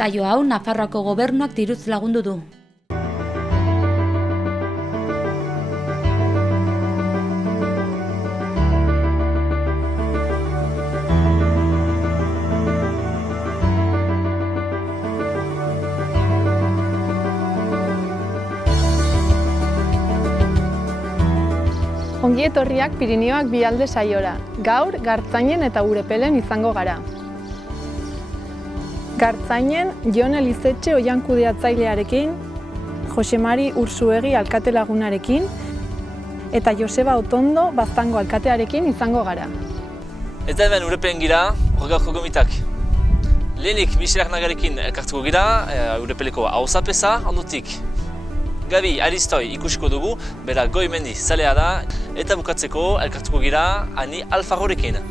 Saio hau Nafarroako gobernuak diruz lagundu du. Ongi etorriak Pirinioak Bialde saiora. Gaur, Gartzainen eta Urepelen izango gara. Gartzainen, Jon Elizetxe oihan kudeatzailearekin, Josemari Ursuegi alkate lagunarekin, eta Joseba Otondo Baztango alkatearekin izango gara. Eta hemen Urepelen gira, horregaurko gomitak. Lehenik Michel Arnagarekin elkartuko gira, Urepeleko auzapeza, ondotik Gabi Aristoi ikusiko dugu, bera Goimendi zalea da, eta bukatzeko elkartuko gira Ani Alfarorekin.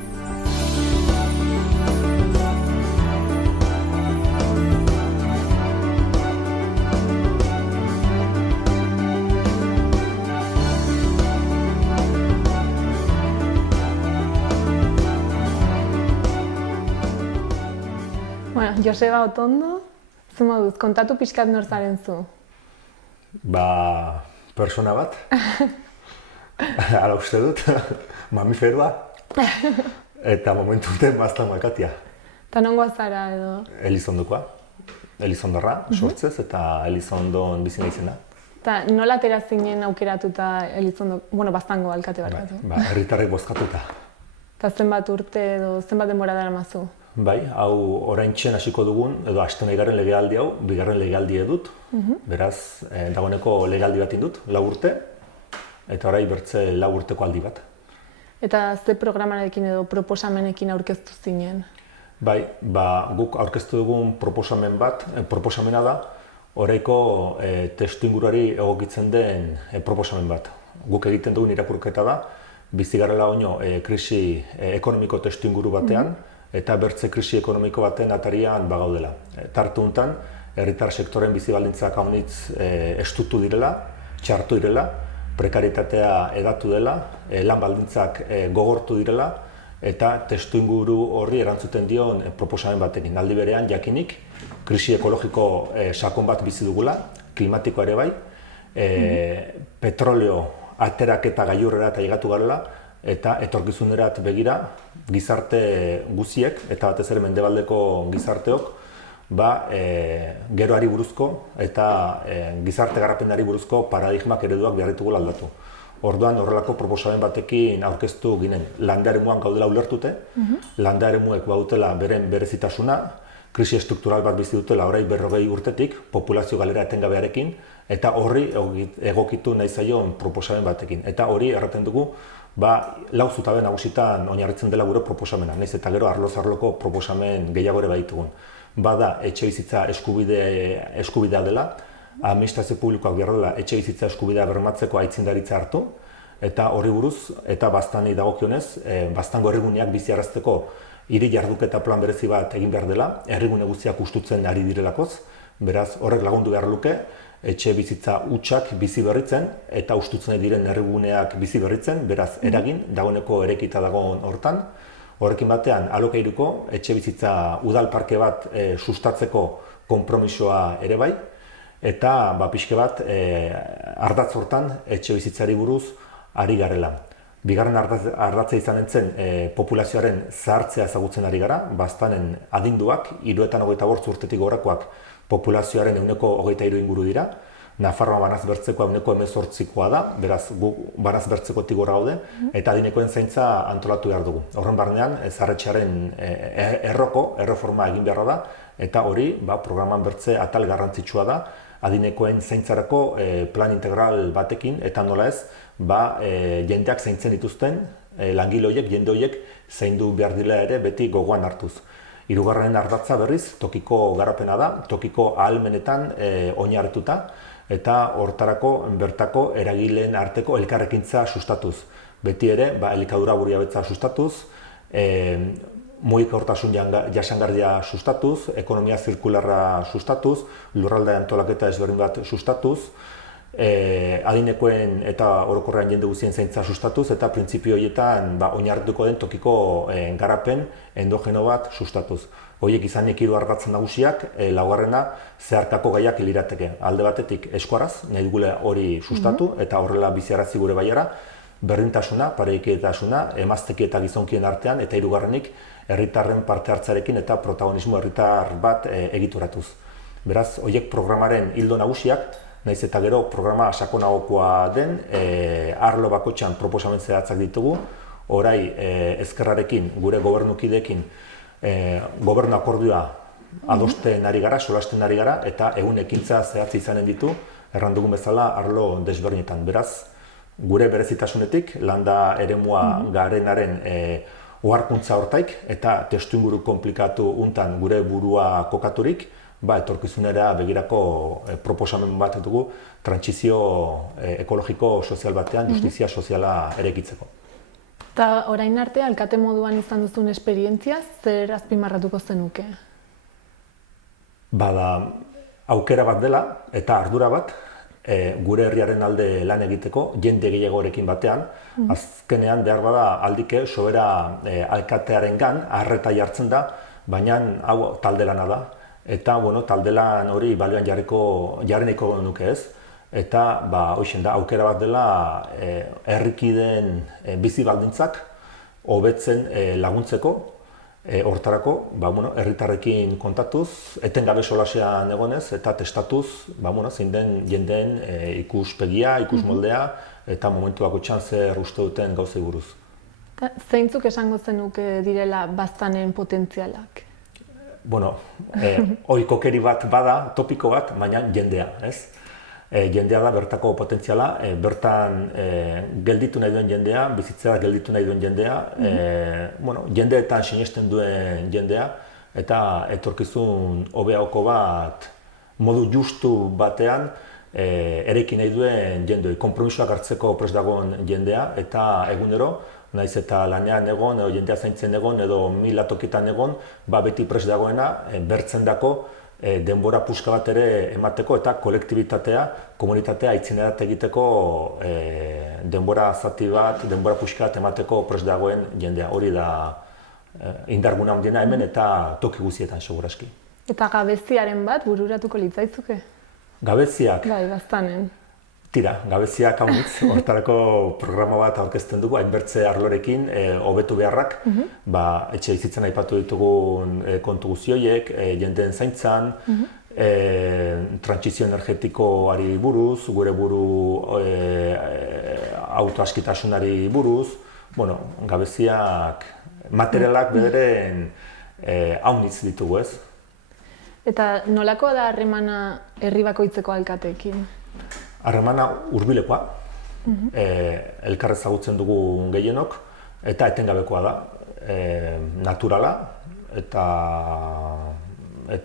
Joseba Otondo, zu moduz, kontatu pixkat nor zaren zu? Persona bat, ala uste dut, mamiferua, eta momentu duten Baztango alkatea. Eta nongoa zara edo? Elizondokoa, Elizondorra, sortzez, eta Elizondon bizi naizena. Eta nola atera zinen aukeratuta Baztango alkate bat? Herritarrek bozkatuta. Eta zenbat urte edo zenbat denbora daramazu? Bai, hau oraintxen hasiko dugun, edo hasten nahi legealdi hau, bigarren legealdi edut. Beraz, dagoeneko legealdi bat indut, 4 urte, eta orai bertze 4 urteko aldi bat. Eta ze programarekin edo proposamenekin aurkeztu zinen? Bai, guk aurkeztu dugun proposamena da, oraiko testuinguruari egokitzen den proposamen bat. Guk egiten dugun irakurketa da, bizi garela oino krisi ekonomiko testuinguru batean, eta bertze krisi ekonomiko baten atarian bagaudela. Tartu honetan, herritar sektoren bizi baldintzak haunitz estutu direla, txartu direla, prekaritatea edatu dela, lan baldintzak gogortu direla, eta testuinguru horri erantzuten dion proposamen batekin. Aldi berean, jakinik, krisi ekologiko sakon bat bizi dugula, klimatikoa ere bai, petroleo ateraketa gailurrera eta higatu garela, eta etorkizunerat begira gizarte guziek, eta batez ere mendebaldeko gizarteok, geroari buruzko eta gizarte garapenari buruzko paradigmak ereduak behar ditugula aldatu. Orduan horrelako proposamen batekin aurkeztu ginen. Landa eremuan gaudela ulertute, landa eremuek badutela beren berezitasuna, krisi estruktural bat bizi dutela orain 40 urtetik, populazio galera etengabearekin, eta horri egokitu nahi zaion proposamen batekin. Eta hori erraten dugu, 4 zutabe nagusitan oinarritzen dela gure proposamena, nahiz eta gero arloz-arloko proposamen gehiago ere baditugun. Bada etxebizitza eskubidea dela, administrazio publikoak behar dela etxebizitza eskubidea bermatzeko aitzindaritza hartu, eta horri buruz, eta Baztanei dagokionez, Baztango herriguneak biziarazteko hiri jarduketa plan berezi bat egin behar dela, herrigune guztiak hustutzen ari direlakoz, beraz horrek lagundu behar luke, etxe bizitza hutsak bizi berritzen eta hustutzen diren herriguneak bizi berritzen, beraz eragin, dagoeneko erekita dagoen hortan. Horrekin batean, alokairuko etxe bizitza udal parke bat sustatzeko konpromisoa ere bai, eta pixke bat ardatz hortan etxe bizitzari buruz ari garela. Bigarren ardatza izan entzen populazioaren zahartzea ezagutzen ari gara, Baztanen adinduak, 75 urtetik gorakoak populazioaren 23% inguru dira, Nafarroa banazbertzekoa 18%koa da, beraz gu banazbertzekotik gora gaude, eta adinekoen zaintza antolatu behar dugu. Horren barnean, zaharretxearen erreforma egin beharra da, eta hori programan bertze atal garrantzitsua da, adinekoen zaintzarako plan integral batekin, eta nola ez, jendeak zaintzen dituzten, langile horiek, jende horiek zaindu behar dira ere beti gogoan hartuz. Hirugarren ardatza berriz, tokiko garapena da, tokiko ahalmenetan oinarrituta, eta hortarako bertako eragileen arteko elkarrekintza sustatuz. Beti ere, elikadura burujabetza sustatuz, mugikortasun jasangarria sustatuz, ekonomia zirkularra sustatuz, lurralde antolaketa ezberdin bat sustatuz, adinekoen eta orokorrean jende guztien zaintza sustatuz eta printzipio horietan oinarrituko den tokiko garapen endogeno bat sustatuz. Horiek izanik 3 ardatz nagusiak, laugarrena zeharkako gaiak lirateke. Alde batetik eskuaraz, nahi dugula hori sustatu eta horrela biziarazi gure baiara, berdintasuna, parekietasuna, emazteki eta gizonkien artean eta 3. Herritarren parte hartzarekin eta protagonismo herritar bat egituratuz. Beraz, horiek programaren ildo nagusiak, naiz eta gero programa sakonagokoa den, arlo bakoitzean proposamen zehatzak ditugu, orai ezkerrarekin, gure gobernukideekin, gobernu akordioa adosten ari gara, solasten ari gara, eta egun ekintza zehatz izanen ditu, errandugun bezala arlo desberdinetan. Beraz, gure berezitasunetik, landa eremua garenaren oharkuntza hortaik eta testuinguru komplikatu untan gure burua kokaturik, etorkizunera begirako proposamen bat dugu trantsizio ekologiko sozial batean justizia soziala eraikitzeko. Eta orain arte, alkate moduan izan duzun esperientziaz, zer azpimarratuko zenuke? Bada, aukera bat dela eta ardura bat, gure herriaren alde lan egiteko, jende gehiagorekin batean, azkenean behar bada aldike sobera alkatearengan harreta jartzen da, baina hau talde lana da. Eta talde lan hori balioan jarreneko nuke ez. Eta hoixen da, aukera bat dela herrikideen bizi baldintzak hobetzen laguntzeko, hortarako, herritarrekin kontatuz, etengabe solasean egonez eta testatuz, zein den jendeen ikuspegia, ikusmoldea eta momentu bakoitzean zer uste duten gauzei buruz. Zeintzuk esango zenuke direla baztanen potentzialak? Ohikokeri bat bada, topiko bat, baina jendea, ez? Jendea da bertako potentziala, bertan gelditu nahi duen jendea, bizitzera gelditu nahi duen jendea, jendeetan sinesten duen jendea, eta etorkizun hobeago bat modu justu batean eraiki nahi duen jendea, konpromisoak hartzeko prest dagoen jendea, eta egunero, naiz eta lanean egon, edo jendea zaintzen egon, edo 1000 tokitan egon, beti prest dagoena bertzen dako denbora puska bat ere emateko eta kolektibitatea, komunitatea aitzinerat egiteko denbora zati bat, denbora puska bat emateko prest dagoen jendea. Hori da indarguna handiena hemen eta toki guztietan segurazki. Eta gabeziaren bat bururatuko litzaizuke? Gabeziak? Bai, baztanen. Tira, gabeziak haunitz, hortarako programa bat aurkezten dugu, hainbertze arlorekin, hobetu beharrak, etxe bizitzen aipatu ditugun kontu guztioiek, jendeen zaintzan, trantsizio energetikoari buruz, gure buru autoaskitasunari buruz, gabeziak, materialak bederen haunitz ditugu ez. Eta nolako da harremana herri bakoitzeko alkateekin? Harremana hurbilekoa, elkar ezagutzen dugu gehienok, eta etengabekoa da, naturala, eta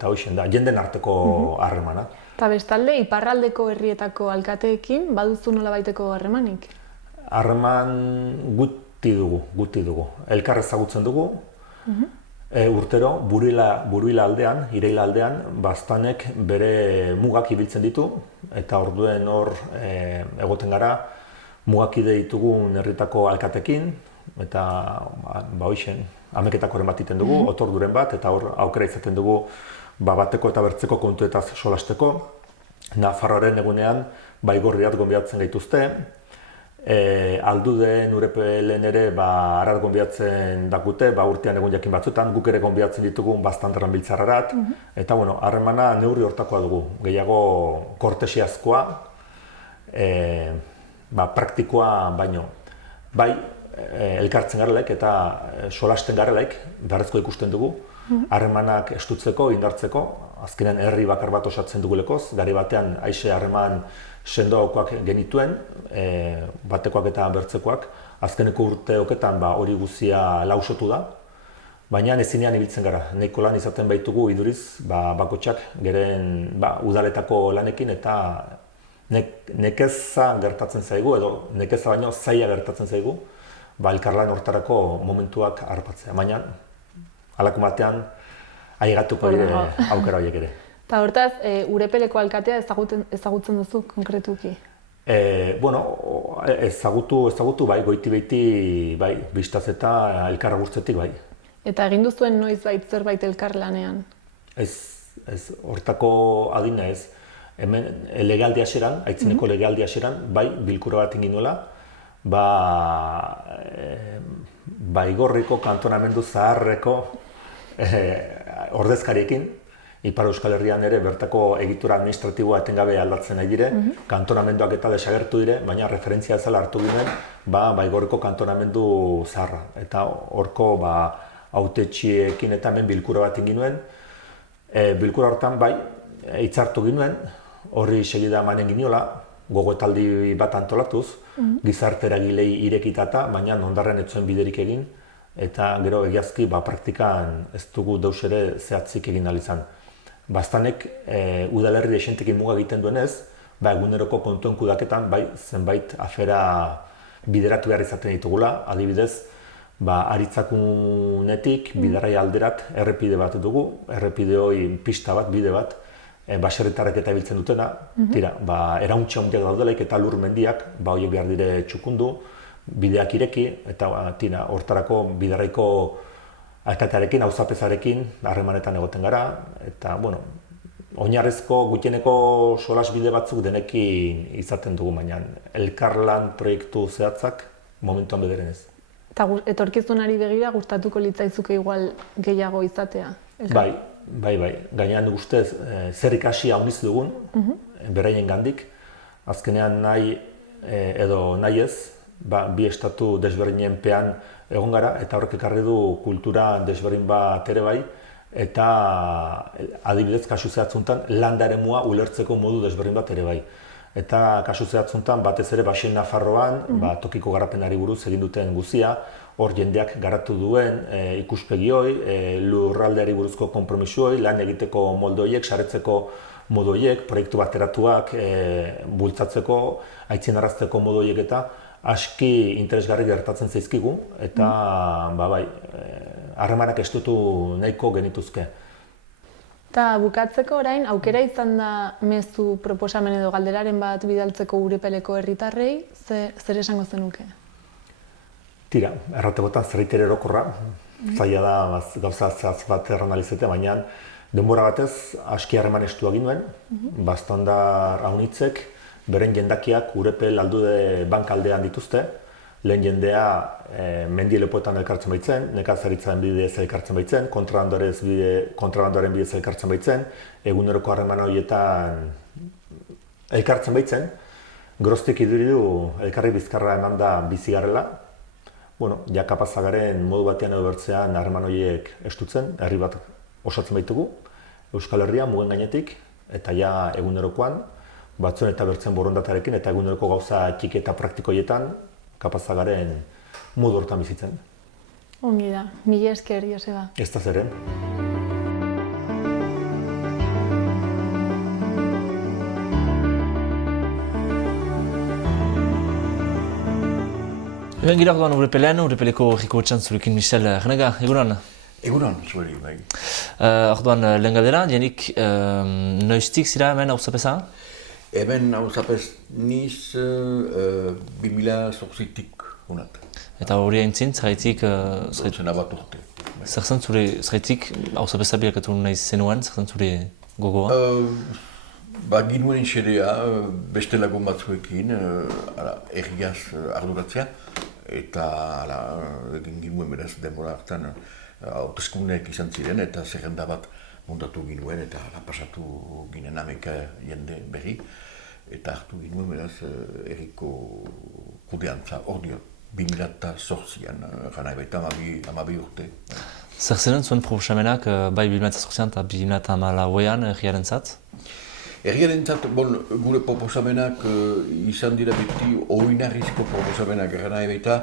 hoixen da, jenden arteko harremana. Eta bestalde, iparraldeko herrietako alkateekin, baduzu nolabaiteko harremanik? Harreman guti dugu. Elkar ezagutzen dugu, urtero, Buruila aldean, Ireila aldean, baztanek bere mugak ibiltzen ditu, eta orduen hor egoten gara mugakide ditugun herritako alkatekin, eta hoixen, ameketakoren bat iten dugu, otorduren bat, eta hor aukera izaten dugu bateko eta bertzeko kontuetaz solasteko. Nafarroaren egunean, Baigorriat gonbidatzen gaituzte, Alduden, Urepelen ere harat gonbidatzen dakute, urtean egun jakin batzutan, guk ere gonbidatzen ditugun Baztanderran biltzarrarat, eta harremana neurri hortakoa dugu, gehiago kortesiazkoa, praktikoa baino. Bai, elkartzen garelaik eta solasten garelaik, beharrezko ikusten dugu, harremanak estutzeko, indartzeko, azkenean herri bakar bat osatzen dugulekoz, gari batean aixe harreman sendoakoak genituen, batekoak eta bertzekoak, azkeneko urteoketan hori guzia lausotu da, baina ezinean ibiltzen gara. Nahiko lan izaten baitugu iduriz, bakotxak geren udaletako lanekin eta nekeza gertatzen zaigu, edo nekeza baino zaila gertatzen zaigu, elkarlan hortarako momentuak harpatzea. Baina, halako batean, aigatuko aukera horiek ere. Eta hortaz, Urepeleko alkatea ezagutzen duzu konkretuki? Ezagutu bai, goiti-beiti bai, bistaz eta elkarra guztetik bai. Eta egin duzuen noizbait zerbait elkarlanean? Ez, hortako adina ez. Hemen legealdi hasieran, aitzineko legealdi hasieran, bai, bilkura bat egin nuela, Baigorriko kantonamendu zaharreko ordezkariekin, Ipar Euskal Herrian ere bertako egitura administratiboa etengabe aldatzen nahi dire, kantonamenduak eta desagertu dire, baina referentzia ezala hartu ginen, Baigorriko kantonamendu zaharra. Eta horko hautetxiekin eta hemen bilkura bat egin nuen. Bilkura hortan bai, hitzartu ginen, horri segida emanen giniola, gogoetaldi bat antolatuz, gizarte eragilei irekitata, baina ondarren ez zuen biderik egin, eta gero egiazki praktikan ez dugu deus ere zehatzik egin ahal izan. Baztanek udalerri desentekin muga egiten duenez, eguneroko kontuen kudaketan zenbait afera bideratu behar izaten ditugula, adibidez, Aritzakunetik bidarai alderat errepide bat dugu, errepide hori pista bat, bide bat, baserritarrek eta ibiltzen dutena, erauntxe handiak daudelaik eta lur mendiak, horiek behar dire txukundu, bideak ireki, eta hortarako bidaraiko alkatearekin, auzapezarekin harremanetan egoten gara, eta, oinarrezko gutieneko solasbide batzuk denekin izaten dugu, baina elkarlan proiektu zehatzak momentuan bederen ez. Eta etorkizunari begira gustatuko litzaizuke igual gehiago izatea? Bai. Gainean ustez zer ikasi handiz dugun, beraien gandik. Azkenean nahi edo nahi ez, bi estatu desberdinen pean egon gara, eta horrek ekarri du kultura desberdin bat ere bai, eta adibidez kasu zehatzuntan landa eremua ulertzeko modu desberdin bat ere bai. Eta kasu zehatzuntan batez ere Baxen Nafarroan, tokiko garapenari buruz egin duten guzia, hor jendeak garatu duen ikuspegi hoi, lurraldeari buruzko konpromisu hoi, lan egiteko molde horiek, saretzeko modu horiek, proiektu bateratuak bultzatzeko, aitzinarrazteko modu horiek eta aski interesgarri gertatzen zaizkigu, eta harremanak estutu nahiko genituzke. Eta bukatzeko orain, aukera izan da mezu proposamen edo galderaren bat bidaltzeko Urepeleko herritarrei, zer esango zenuke? Tira, erratekotan zerbait erokorra, zaila da gauza zehatz bat erranalizete, baina denbora batez aski harreman estua egin duen, Bastondar Aunitzek, beren jendakiak Urepel aldude bankaldean dituzte, lehen jendea mendilepoetan elkartzen baitzen, nekazaritzaren bidez elkartzen baitzen, kontrabandoaren bidez elkartzen baitzen, eguneroko harreman horietan elkartzen baitzen, geroztik iduridu elkarri bizkarra eman da bizi garela, ja kapazagaren modu batean edo bertzean harreman horiek estutzen, herri bat osatzen baitugu, Euskal Herria mugen gainetik, eta ja egunerokoan, batzuen eta bertzen borondatarekin, eta eguneroko gauza txiki eta praktikoietan, kapazagaren modu hortan bizitzen. Ongi da, mila esker, Joseba. Ez da zeren. Hemen gira orduan Urepelen, Urepeleko Herriko Etxan zurekin Michel Renega, egunon? Egunon, zueri, bai. Orduan lehen galdera, jenik noiztik zira hemen auzapeza? Hemen auzapez niz 2008-tik unat. Eta hori aintzin, zeraitik... Zena bat urte. Zer zen zure, zeraitik auzapeza bilakatu nahi zenuen, zer zen zure gogoa? Ginuen xedea beste lagun batzuekin, erriaz arduratzea, eta egin ginuen beraz denbora hartan hauteskundeak izan ziren eta zerrenda bat montatu ginuen eta pasatu ginen ameka jende berri eta hartu ginuen beraz erriko kudeantza hor dio 2008an gana baita 12 urte. Zer ziren zuen proposamenak bai 2008an eta 2014an herriarentzat? Herriarentzat, gure proposamenak izan dira beti oinarrizko proposamenak gana baita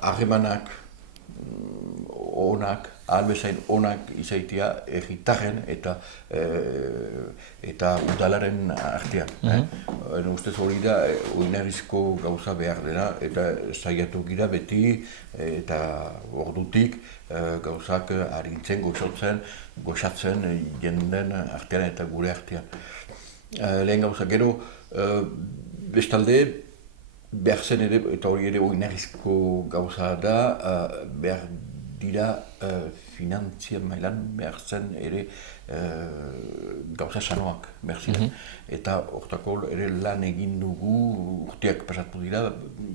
harremanak onak, ahalbezain onak izaitia herritarren eta udalaren artean. Ustez hori da, oinarrizko gauza behar dena eta saiatu gira beti eta ordutik gauzak arintzen, goxatzen jenden artean eta gure artean. Lehen gauza, gero Bestalde, behar zen ere, eta hori ere oinarrizko gauza da, behar dira finantzia mailan behar zen ere gauza sanoak behar ziren. Eta hortako ere lan egin dugu, urteak pasatu dira,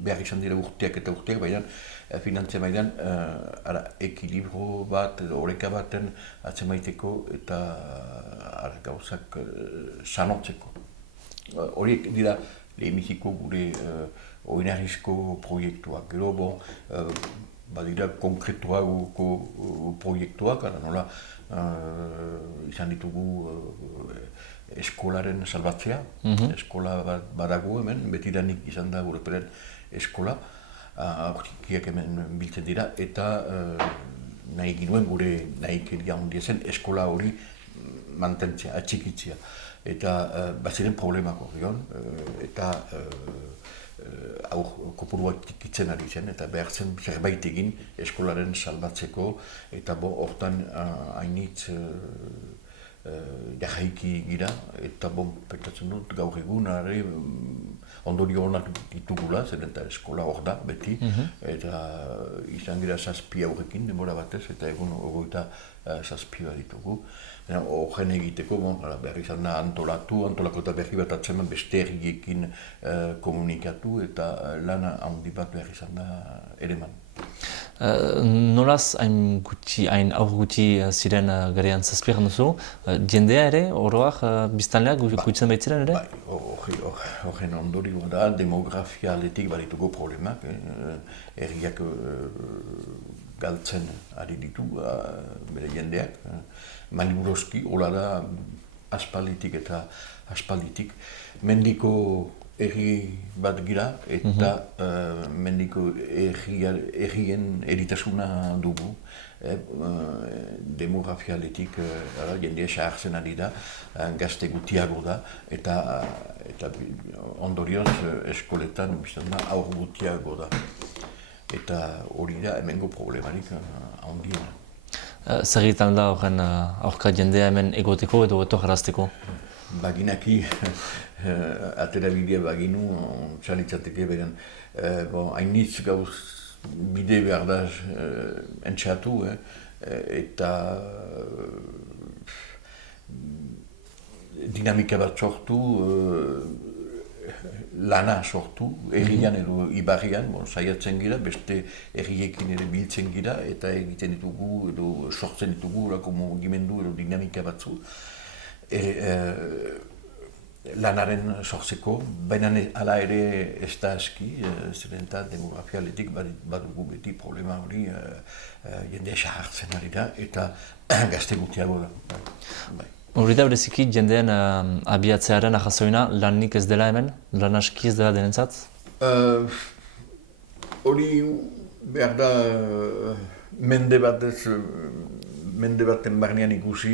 behar izan dira urteak eta urteak, baina finantzia mailan ekilibro bat edo oreka baten atzemaiteko eta gauzak sanotzeko. Horiek dira lehenbiziko gure oinarrizko proiektuak. Gero, badira konkretuago proiektuak, nola izan ditugu eskolaren salbatzea. Eskola badago hemen, betidanik izan da Urepelen eskola. Aurtikiak hemen biltzen dira, eta nahi ginuen gure nahikeria handia zen eskola hori mantentzea, atxikitzea. Eta baziren problemak horion, eta kopuruak tikitzen ari zen, eta behar zen zerbait egin eskolaren salbatzeko, eta hortan hainitz jahaiki gira, eta pektatzen dut gaur egun ondorio honak ditugula, zen eta eskola hor da beti, eta izan gira 7 aurrekin denbora batez, eta egun 27 bat ditugu. Horren egiteko, behar izan da antolako eta berri bat atzeman beste herriekin komunikatu, eta lan handi bat behar izan da ereman. Nolaz hain aur gutxi ziren garean 7 duzu, jendea ere, oroak, biztanleak gutxitzen baitziren ere? Horren ondorio da, demografia aldetik baditugu problemak, herriak galtzen ari ditu bere jendeak. Maliburoski, hola da aspalditik eta aspalditik. Mendiko herri bat gira eta mendiko herrien eritasuna dugu. Demografia aldetik jendea sahartzen ari da, gazte gutiago da, eta ondorioz eskoletan aur gutiago da. Eta hori da hemengo problemarik handiena. Zer egiten da horren aurka jendea hemen egoteko edo etorrazteko? Baginaki, atera bidea baginu, txalitzateke beren, hainitz gauz bide behar da entxatu, eta dinamika bat sortu, lana sortu, herrian edo ibarrian, saiatzen gira, beste herriekin ere biltzen gira, eta egiten ditugu edo sortzen ditugu lako mugimendu edo dinamika batzu. Lanaren sortzeko, baina hala ere ez da aski, zeren eta demografia aldetik badugu beti problema hori jendea sahartzen ari da, eta gazte gutiago da. Hori da bereziki jendean abiatzearen ahazoina lanik ez dela hemen? Lan aski ez dela denentzat? Hori behar da mende baten barnean ikusi,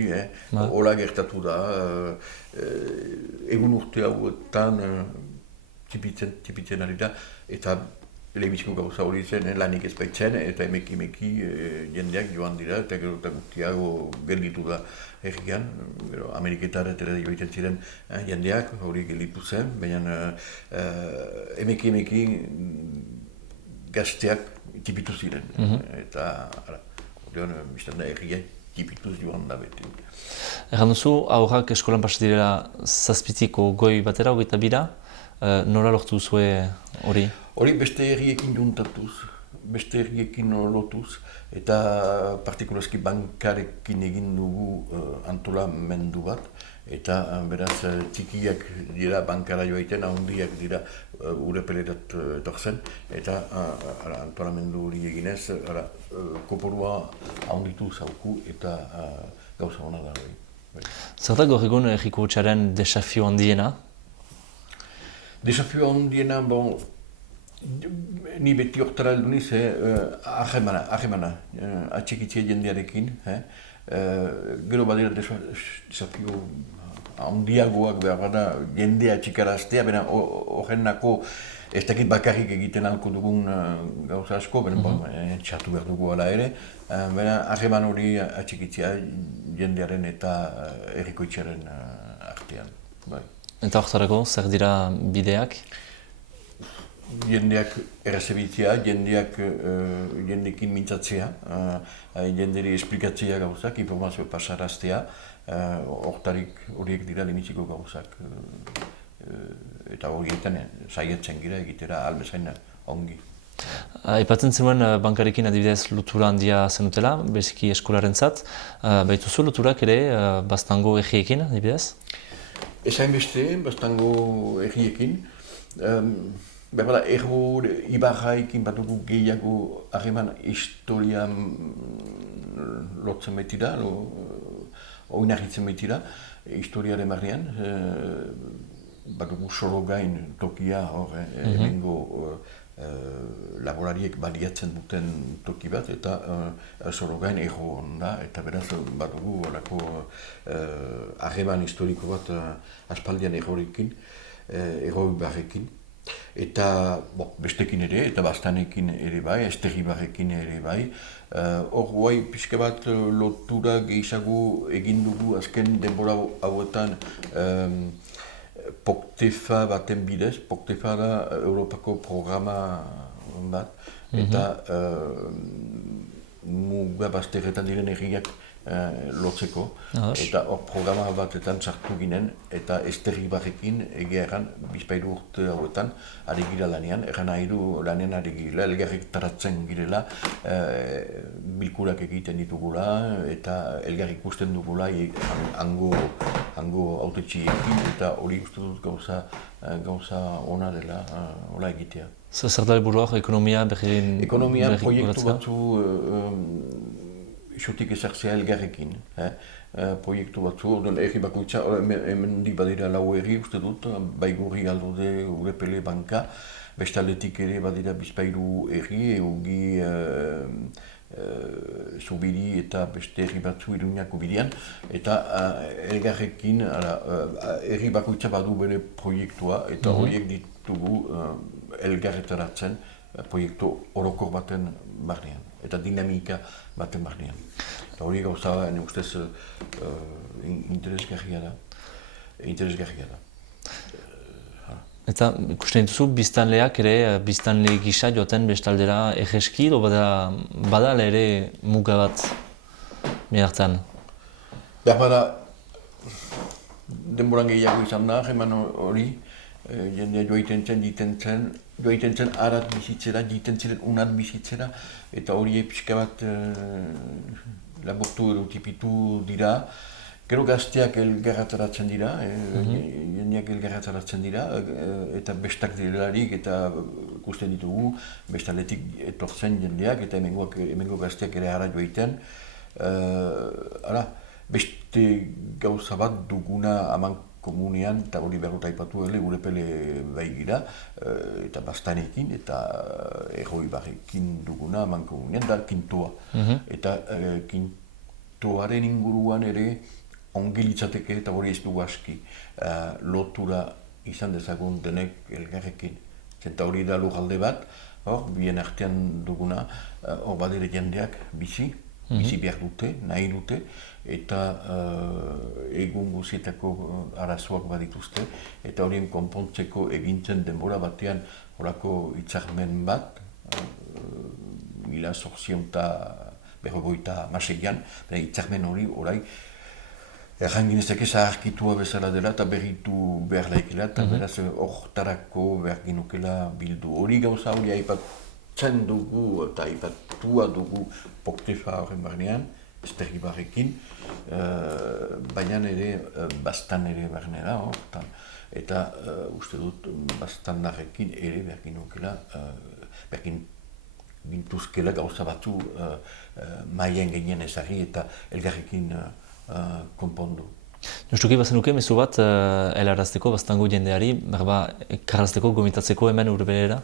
hola gertatu da. Egun urte hauetan tipitzen ari da, eta lehenbiziko gauza hori zen, lanik ez baitzen, eta emeki jendeak joan dira, eta gero eta gutiago gelditu da herrian. Ameriketara eta joiten ziren jendeak hori gelditu zen, baina emeki gazteak tipitu ziren. Eta herriak tipituz joan da beti. Erran duzu, aurrak eskolan pasa direla 7-tiko goi batera, 22, nola lortu zue hori? Hori beste herriekin juntatuz, beste herriekin lotuz, eta partikulazki bankarekin egin dugu antolamendu bat, eta beraz txikiak dira bankara joaiten, handiak dira Urepelerat etortzen, eta antolamendu hori eginez, koporua handitu zauku eta gauza hona da hori. Zertak gaur egun herriko hutsaren desafio handiena? Desafio handiena, ni beti hortara heldu niz, ahemana, atxikitzea jendearekin. Gero badira desafio handiagoak behar bada jendea atxikaraztea, baina horrenako ez dakit bakarrik egiten alko dugun gauza asko, txatu behar dugu ala ere, baina aheman hori atxikitzea jendearen eta herrikoitzaren artean. Eta hortarako, zer dira bideak? jendeak errezebitzea, jendekin mintzatzea, jenderi esplikatzea gauzak, informazio pasaraztea, horiek dira limitziko gauzak. Eta horietan saietzen gira egitera albezain ongi. Aipatzen zenuen bankarekin adibidez lotura handia zenutela, bereziki eskolarentzat. Baituzu loturak ere Baztango egiekin adibidez? Ezain beste, Baztango egiekin. Berbada, Erbo Ibarraikin batugu gehiago harreman historian lotzen baitira, oinarritzen baitira, historiaren barnean. Batugu Sorogain tokia hor, hemengo laborariek baliatzen duten toki bat, eta Sorogain Erro da, eta beraz batugu horako harreman historiko bat aspaldian Errorekin, Erro Ibarrekin. Eta bestekin ere, eta Baztanekin ere bai, Esterribarrekin ere bai. Hor guai pixka bat lotura gehiago egin dugu azken denbora hauetan Poktefa baten bidez. Poktefa da Europako programa bat, eta muga bazterretan diren herriak lotzeko. Eta hor programa batetan sartu ginen, eta Esterribarrekin egia erran bizpairu urte hauetan ari gira lanean. Erran nahi du lanean ari gira, elgarrik taratzen girela, bilkurak egiten ditugula, eta elgarrik ikusten dugula hango autetxiekin, eta hori uste dut gauza ona dela hola egitea. Zer da helburua, ekonomia berri... Ekonomia proiektu batzu isotik ezartzea elgarrekin. Proiektu batzu, erri bakoitza, hemen badira lau erri uste dut, Baigorri, Aldode, Urepele, Banka, bestaldetik ere badira bizpairu erri, Eugi, Zubiri eta beste erri batzu Iruñako bidean, eta elgarrekin erri bakoitza badu bere proiektua, eta horiek ditugu elgarretaratzen proiektu orokor baten barnean, eta dinamika baten barnean. Eta hori gauza, ustez, interesgarria da. Eta ikusten dituzu, biztanleak ere, biztanle gisa joaten bestaldera egeski, edo badala ere muga bat mihartan? Bada, denboran gehiago izan da, eman hori, jendea joaiten zen, arat bizitzera, jiten ziren unat bizitzera, eta hori pixka bat laburtu edo tipitu dira. Gero gazteak elgarrataratzen dira, jendeak elgarrataratzen dira, eta bestak direlarik eta ikusten ditugu, bestaletik etortzen jendeak, eta hemengo gazteak ere hara joaiten. Beste gauza bat duguna aman komunean, eta hori behar dut aipatu Urepele baigira, eta Baztanekin, eta Erro Ibarrekin duguna aman komunean, da kintoa. Eta kintoaren inguruan ere ongi litzateke, eta hori ez dugu aski, lotura izan dezagun denek elgarrekin. Eta hori da lugalde bat, bien artean duguna, hor badere jendeak bizi behar dute, nahi dute, eta egun guzietako arazoak badituzte, eta horien konpontzeko egintzen denbora batean horako hitzarmen bat, 1856an, hitzarmen hori orai erranginezake zaharkitua bezala dela eta berritu behar laikela, eta beraz hortarako behar ginukela bildu. Hori gauza hori aipatzen dugu eta aipatua dugu Poktefa horren barnean, Esterribarrekin, baina ere Baztan ere barnera, eta uste dut Baztandarrekin ere behar ginukela, behar gintuzkela gauza batzu maien genien ezagri eta elgarrekin konpondu. Justuki bazenuke mezu bat helarazteko Baztango jendeari, karrazteko, gomitatzeko hemen Urepelera?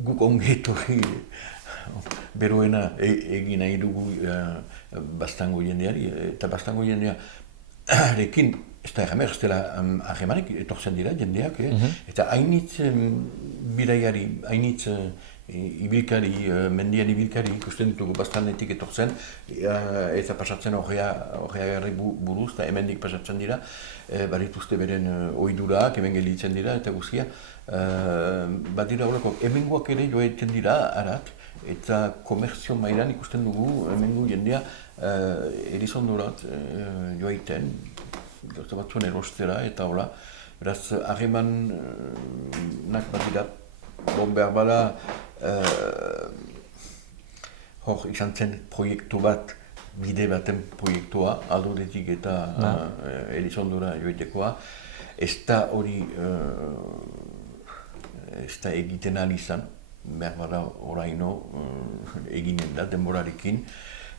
Guk ongetorri beroena egin nahi dugu Baztango jendeari, eta Baztango jendearekin ez da erramer, ez dela ahemanik etortzen dira jendeak, eta hainitz bidaiari, hainitz ibilkari, mendian ibilkari ikusten ditugu bastanetik etortzen, eta pasatzen horreagarri buruz, eta hemendik pasatzen dira, barituzte beren ohidurak, hemen gelditzen dira, eta guzia. Badira horreko, hemengoak ere joaiten dira, arat, eta komerzio mailan ikusten dugu, hemengo jendea Elizondorat joaiten, gauza batzuen erostera, eta hola, beraz, harremanak badira, behar bada, hor izan zen proiektu bat, bide baten proiektua, aldoretik eta Elizondora joaitekoa, ez da hori, ez da egiten ahal izan, behar bada oraino eginen da denborarekin,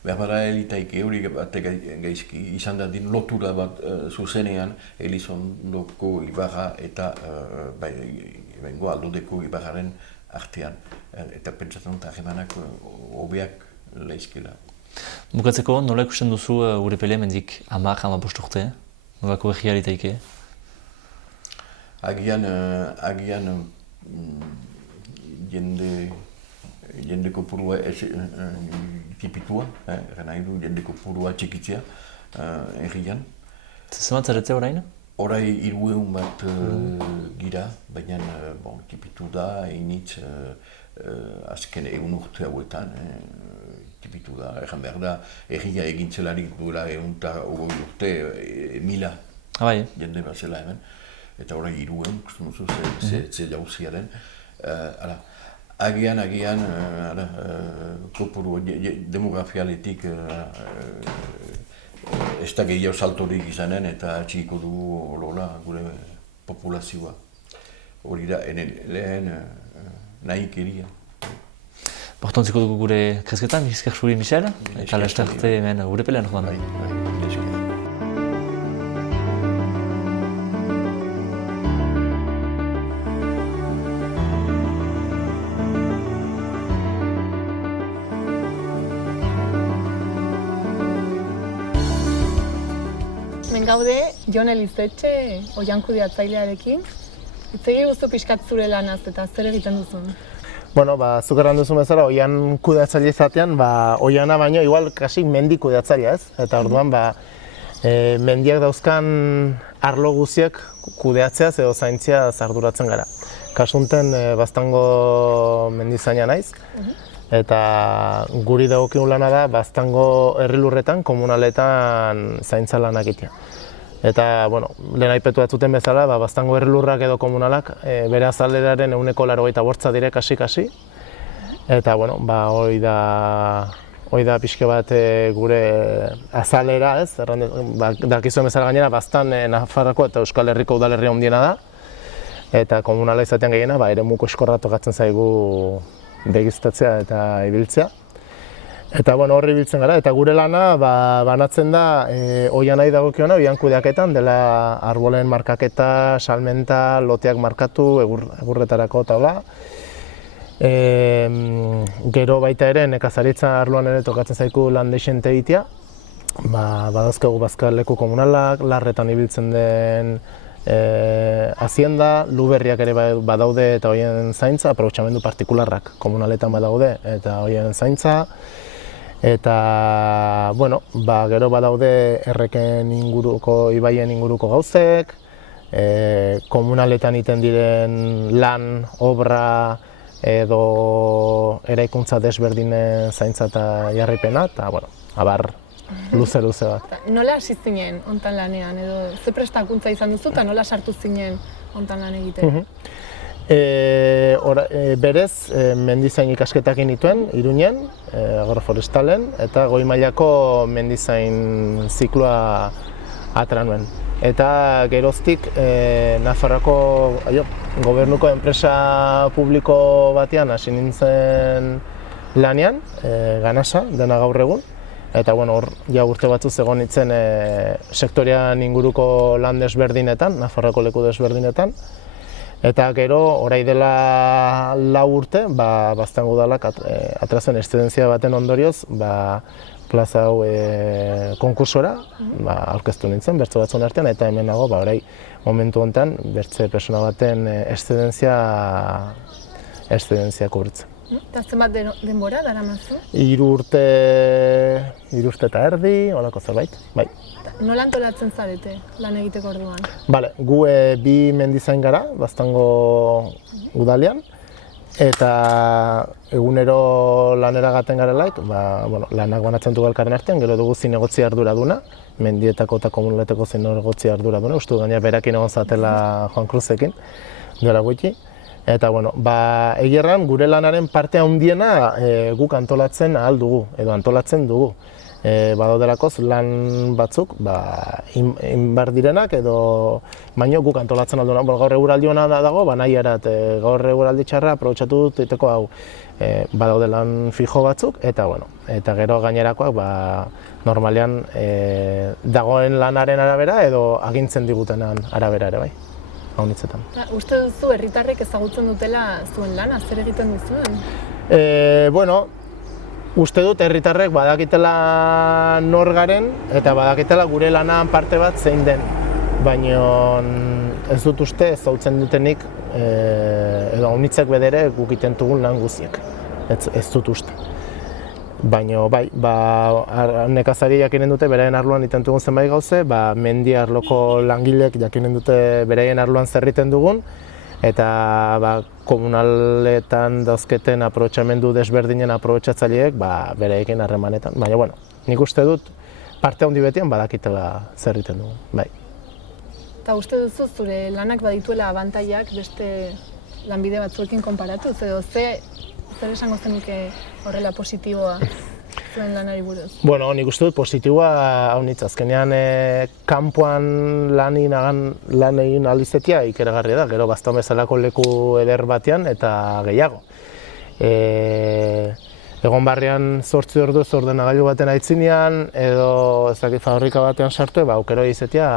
behar bada elitaike hori bat gaizki izan da din lotura bat zuzenean Elizondoko ibarra eta bengo aldodeko ibarraren artean. Eta pentsatzen dut harremanak hobeak laizkela. Bukatzeko, nola ikusten duzu Urepele mendik 10-15 urte? Nolako egia elitaike? Agian jende kopurua tipitua, nahi du jende kopurua txikitzea errian. Zemat zaretzea orain? Horai 300 bat gira, baina tipitu da, hainitz azken egun urte hauetan, tipitu da, erran behar da, erria egintzelarik duela 120 urte, 1000 jende bat zela hemen. Eta horai 300, kustu nuzu, ze jauziaren. Agian, kopuru demografialetik ez da gehiago saltorik izanen eta txiko dugu gure populazioa. Hori da, lehen nahikeria. Bortontziko dugu gure kresketan, bizkar zuri Michel, eta laster arte hemen Urepelean joan. Hemen gaude, Jon Elizetxe, oihan kudeatzailearekin. Itzegi guztu pixkat zure lanaz eta zer egiten duzun? Bueno, zuk erran duzun bezala, oihan kudeatzaile izatean, oihana baino, igual, kasi mendi kudeatzailea ez. Eta orduan, mendiak dauzkan arlo guziak kudeatzeaz edo zaintziaz arduratzen gara. Kasunten, Baztango mendizaina naiz. Eta guri dagokigun lana da, Baztango herrilurretan, komunaletan zaintza lanak egitea. Eta, lehen aipetu batzuten bezala, Baztango herrilurrak edo komunalak bere azaleraren 180 dire kasi-kasi. Eta, hori da pixke bat gure azalera, ez? Dakizuen bezala gainera, Baztan Nafarroako eta Euskal Herriko udalerria handiena da. Eta komunala izatean gehiena, eremuko eskorra tokatzen zaigu begiztatzea eta ibiltzea. Eta horri ibiltzen gara, eta gure lana banatzen da oihanari dagokiona, oihan kudeaketan, dela arbolen markaketa, salmenta, loteak markatu, egurretarako eta hola. Gero baita ere, nekazaritza arloan ere tokatzen zaiku lan deixente egitea. Badauzkegu bazkaleku komunalak, larretan ibiltzen den hazienda, luberriak ere badaude eta horien zaintza, aprobetxamendu partikularrak komunaletan badaude eta horien zaintza. Eta, gero badaude erreken inguruko, ibaien inguruko gauzek, komunaletan iten diren lan, obra edo eraikuntza desberdinen zaintza eta jarripena, eta, abar, luze bat. Nola hasi zinen hontan lanean, edo ze prestakuntza izan duzu eta nola sartu zinen hontan lan egiten? Berez, mendizain ikasketak nituen, Iruñen, agroforestalen, eta goi mailako mendizain zikloa atera nuen. Eta geroztik, Nafarroako gobernuko enpresa publiko batean hasi nintzen lanean, Ganasa, dena gaur egun. Eta hor urte batzuz egon nintzen sektorean inguruko lan desberdinetan, Nafarroako leku desberdinetan. Eta gero, orai dela 4 urte, Baztango udalak atera zuen eszedentzia baten ondorioz, plaza hau konkursora, aurkeztu nintzen, bertso batzuen artean, eta hemen nago, orai, momentu honetan, bertze persona baten eszedentzia kubritzen. Eta zenbat denbora daramazu? 3 urte eta erdi, holako zerbait, bai. Nola antolatzen zarete lan egiteko orduan? Bale, gu 2 mendizain gara, Baztango udalean, eta egunero lanera gaten garelaik, lanak banatzen dugu elkarren artean, gero dugu zinegotzi arduraduna, mendietako eta komunuletako zinegotzi arduraduna, uste gaina berakin egon zatela Juan Cruzekin, duela gutxi. Eta, egierran gure lanaren parte handiena guk antolatzen ahal dugu, edo antolatzen dugu. Badaudelako lan batzuk, inbar direnak, edo baino guk antolatzen ahal dugu. Gaur eguraldi hona dago, nahi erat, gaur eguraldi txarra, aprobetxatu dut egiteko hau. Badaude lan fijo batzuk, eta gero gainerakoak normalean dagoen lanaren arabera, edo agintzen digutenan arabera ere bai. Haunitzetan. Uste duzu herritarrek ezagutzen dutela zuen lana, zer egiten duzuen? Uste dut herritarrek badakitela nor garen eta badakitela gure lanaan parte bat zein den. Baina ez dut uste ezagutzen dutenik edo haunitzek bedere guk egiten dugun lan guziek. Ez dut uste. Baina bai, nekazari jakinen dute beraien arloan egiten dugun zenbait gauze, mendi arloko langilek jakinen dute beraien arloan zer egiten dugun, eta komunaletan dauzketen aprobetxamendu desberdinen aprobetxatzaileek beraiekin harremanetan. Baina, nik uste dut parte handi betian badakitela zer egiten dugun, bai. Eta uste duzu zure lanak badituela abantaiak beste lanbide batzuekin konparatuz, edo zer esango zenuke horrela positiboa zuen lanari buruz? Nik uste dut positiboa haunitz. Azkenean kanpoan lan egin alizetia ikeragarria da, gero Baztan bezalako leku eder batean eta gehiago. Egon barrian 8 orduz ordenagailu baten aitzinean, edo fabrika batean sartu, aukero izatea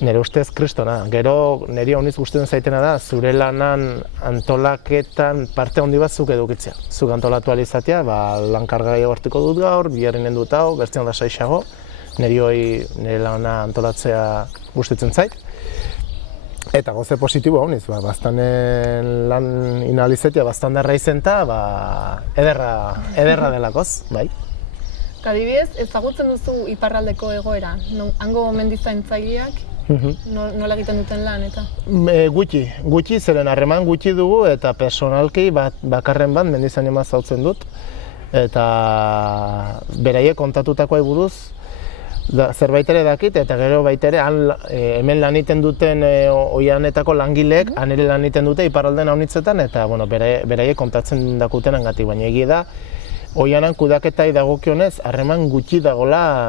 nire ustez kristona. Gero niri hauniz gustatzen zaitena da zure lanan antolaketan parte handi bat zuk edukitzea. Zuk antolatu ahal izatea, lan karga gehiago hartuko dut gaur, biharren dut hau, bertzean da saixago. Nire lana antolatzea gustatzen zait. Eta goze positibo hauniz, Baztanen lan inalizetia Baztandarra izenta, ederra delakoz, bai. Adibidez, ezagutzen duzu iparraldeko egoera, hango mendizaintzaileak nola egiten duten lan eta? Gutxi, zeren harreman gutxi dugu eta personalki bakarren bat mendizainen bat zautzen dut. Eta beraiek kontatutakoa buruz zerbait ere dakit, eta gero baitere hemen lan egiten duten oianetako langileek han ere lan egiten dute iparralden haunitzetan, eta beraiek kontatzen dakuten hangatik, baina egia da oianan kudeaketai dagokionez harreman gutxi dagola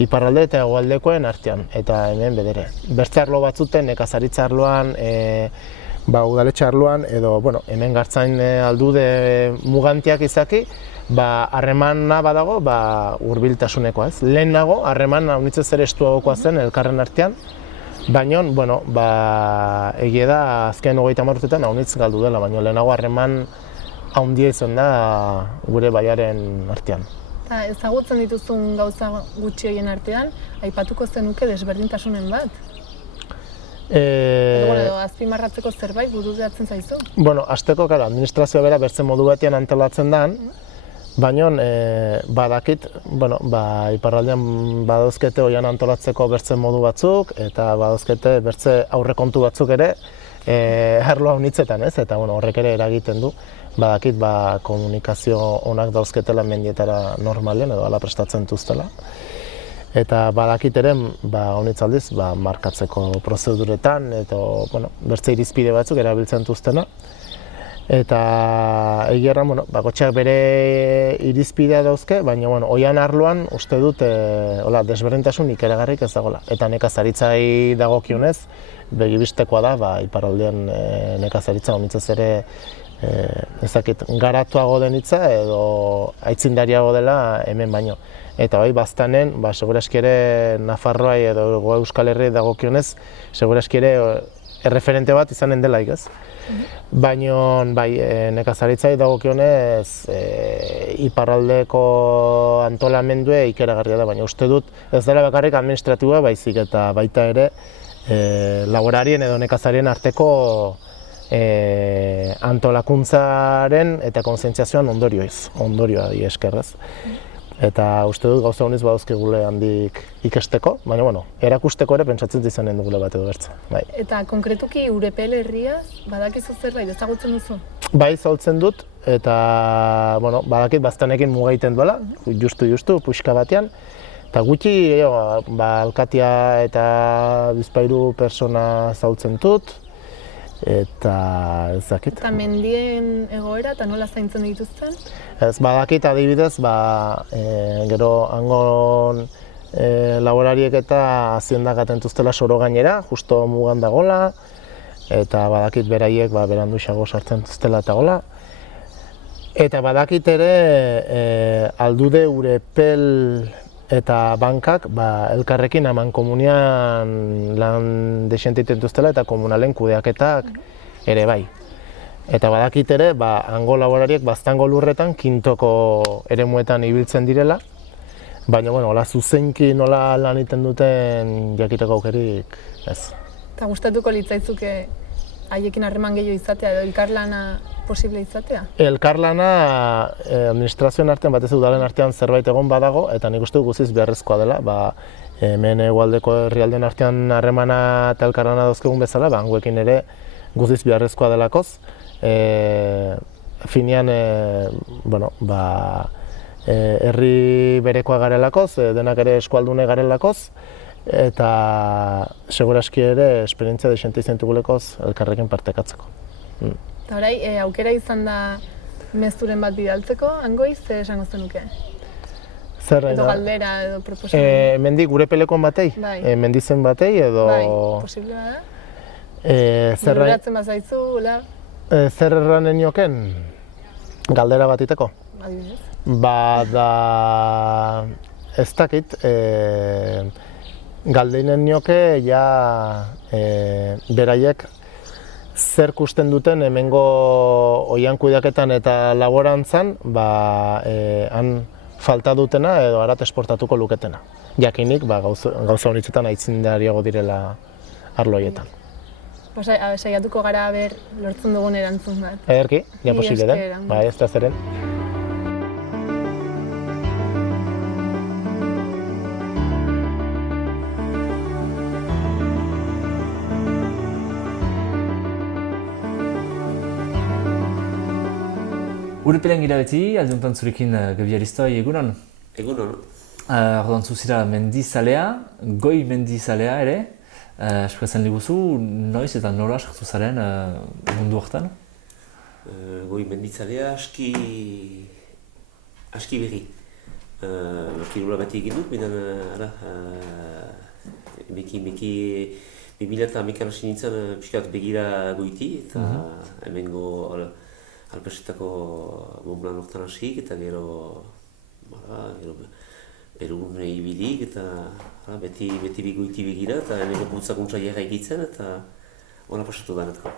iparralde eta hegoaldekoen artean, eta hemen bedere. Bertze arlo batzuten, nekazaritza arloan, udaletxe arloan, edo hemen Gartzain aldude mugantiak izaki, harremana badago hurbiltasunekoa, ez? Lehenago, harreman haunitzez ere estuagokoa zen elkarren artean, baina, egia da azken 30 urtetan haunitz galdu dela, baina lehenago harreman haundia izan da gure baiaren artean. Ezagutzen dituzun gauza gutxi horien artean, aipatuko zenuke desberdintasunen bat? Edo azpimarratzeko zerbait bururatzen zaizu? Hasteko, administrazioa bera bertzen modu batean antolatzen den, baina badakit, iparraldean badauzkete oian antolatzeko bertzen modu batzuk, eta badauzkete bertze aurrekontu batzuk ere arlo haunitzetan, ez? Eta horrek ere eragiten du. Badakit komunikazio onak dauzketela mendietara normalean, edo ala prestatzen duztela. Eta badakit ere, haunitzaldiz, markatzeko prozeduretan, eta bertze irizpide batzuk erabiltzen duztena. Eta egia bakotxeak bere irizpidea dauzke, baina oian arloan uste dut desberdintasun ikeragarrik ez dagoela. Eta nekazaritzai dagokionez, begibistekoa da, iparraldean nekazaritza haunitzez ere garatuago denitza edo aitzindariago dela hemen baino. Eta Baztanen, segurazki ere Nafarroai edo Euskal Herri dagokionez, segurazki ere erreferente bat izanen dela, ez? Baina, bai, nekazaritzai dagokionez, iparraldeko antolamendue ikeragarria da, baina uste dut ez dela bakarrik administratiboa baizik eta baita ere laborarien edo nekazarien arteko antolakuntzaren eta kontzientziazioan ondorioa di eskerrez. Eta uste dut gauza honiz badauzkigule handik ikesteko, baina bueno, erakusteko ere pentsatzen izanen dugule bat edo bertza. Bai. Eta konkretuki Urepel herriaz badakizu zerbait ezagutzen duzu? Bai, zautzen dut, eta bueno, badakit baztanekin mugaiten duela, justu, puxka batean. Eta gutxi, alkatia eta bizpairu persona zautzen dut, eta ez dakit. Eta mendien egoera eta nola zaintzen dituzten? Ez badakit adibidez, gero hangon laborariek eta haziendak atentuztela soro gainera, justo mugan dagola, eta badakit beraiek beranduxago sartzen duztela eta gola. Eta badakit ere aldude Urepel eta bankak elkarrekin haman komunian lan desentiten duztela eta komunalen kudeaketak ere bai. Eta badakit ere, hango laborariek baztango lurretan kintoko eremuetan ibiltzen direla, baina, hola zuzenki nola lan egiten duten jakiteko aukerik ez. Eta gustatuko litzaizuke haiekin harreman gehiago izatea edo elkarlana posible izatea? Elkarlana administrazioen artean, batez udalen artean zerbait egon badago, eta nik uste guztiz beharrezkoa dela, hemen hegoaldeko herrialdeen artean harremana eta elkarlana dauzkegun bezala, hangoekin ere guztiz beharrezkoa delakoz. Finean, herri berekoa garelakoz, denak ere eskualdune garelakoz, eta seguraski ere esperientzia desente izan dugulekoz elkarrekin partekatzeko. Eta orai, aukera izan da mezuren bat bidaltzeko, hangoiz, zer esango zenuke? Edo galdera, edo proposamen? Mendik Urepelekoan batei? Mendizen batei, edo... Bai, posible da? Bururatzen bazaizu, zer erranen nioken? Galdera bat iteko? Adibidez. Ez dakit, galdeinen nioke beraiek zer kusten duten hemengo oian kudeaketan eta laborantzan han falta dutena edo harat esportatuko luketena. Jakinik gauza honitzetan aitzindariago direla arlo horietan. Saiatuko gara lortzen dugun erantzun bat. Ederki, ja posible den, ez da zeren. Urepelen gira beti, aldiuntan zurekin Gabi Aristoi, egunon? Egunon. Orduan zuzira mendizalea, goi mendizalea ere. Esplikatzen liguzu, noiz eta nola sartu zaren mundu horretan? Goi mendizalea aski berri. Kirola beti egin dut, bidan emeki 2011 hasi nintzen pixkat begira goiti, eta hemengo Alpesetako Montblanc horretan hasik, eta gero Perun ibilik, eta beti goiti begira, eta hemengo bultzakuntza jarra egitzen, eta hona pasatu danetako.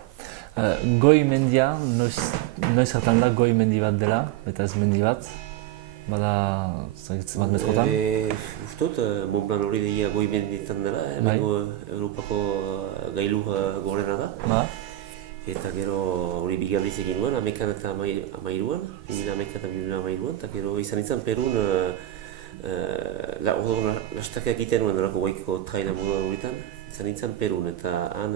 Goi mendia, noiz hartan da goi mendi bat dela, eta ez mendi bat? Bada, zagitzen bat metrotan? Ustot, Montblanc hori deia goi menditan dela, hemengo Europako gailur gorena da. Eta gero hori bigarriz egin nuen, 11 eta 13an, 2011 eta 2013an, eta gero izan nintzen Perun lastak egiten nuen horako goiko traila moduan horretan, izan nintzen Perun, eta han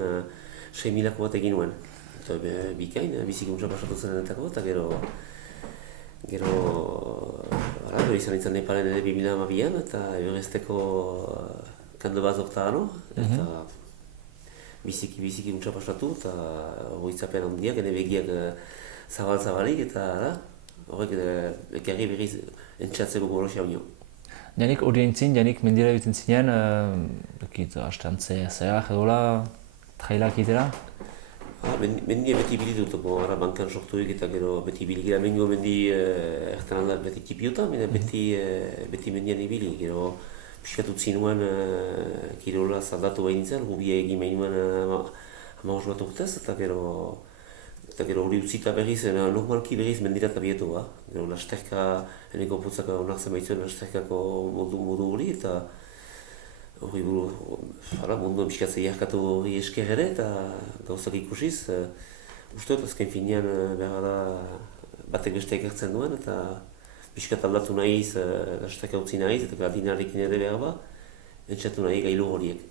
6.000ako bat egin nuen. Eta bikain, bizikuntza pasatu zenetako, eta gero izan nintzen Nepalen ere 2012an, eta Everesteko kando bat zortagano, eta biziki untsa pasatu eta horitzapen handiak, ene begiak zabalik eta horrek ekarri berriz entxatzeko gorosia honio. Janik hori aintzin, janik mendira egiten zinean, hastean zehar edola, trailak egitera? Mendia beti bilidut, bankan sortuik eta gero beti bilikera mendi ertan alda beti tipiota, beti mendian ibili, gero piskat utzi nuen kirola zaldatu behin nintzen, hubia egin behin nuen 15 bat urtez, eta gero Eta gero hori utzita berriz, normalki berriz mendirat abietu ba. Gero lasterka, eneko putzaka onartzen baitzuen lasterkako modu hori, eta hori buru, munduan pixkatzea jarkatu hori esker ere, eta gauzak ikusiz. Uste dut, azken finean behar da batek beste ekartzen duen, eta pixkat aldatu nahiz, lasterka utzi nahiz, eta gardinarekin ere behar ba, entzatu nahi gailu horiek.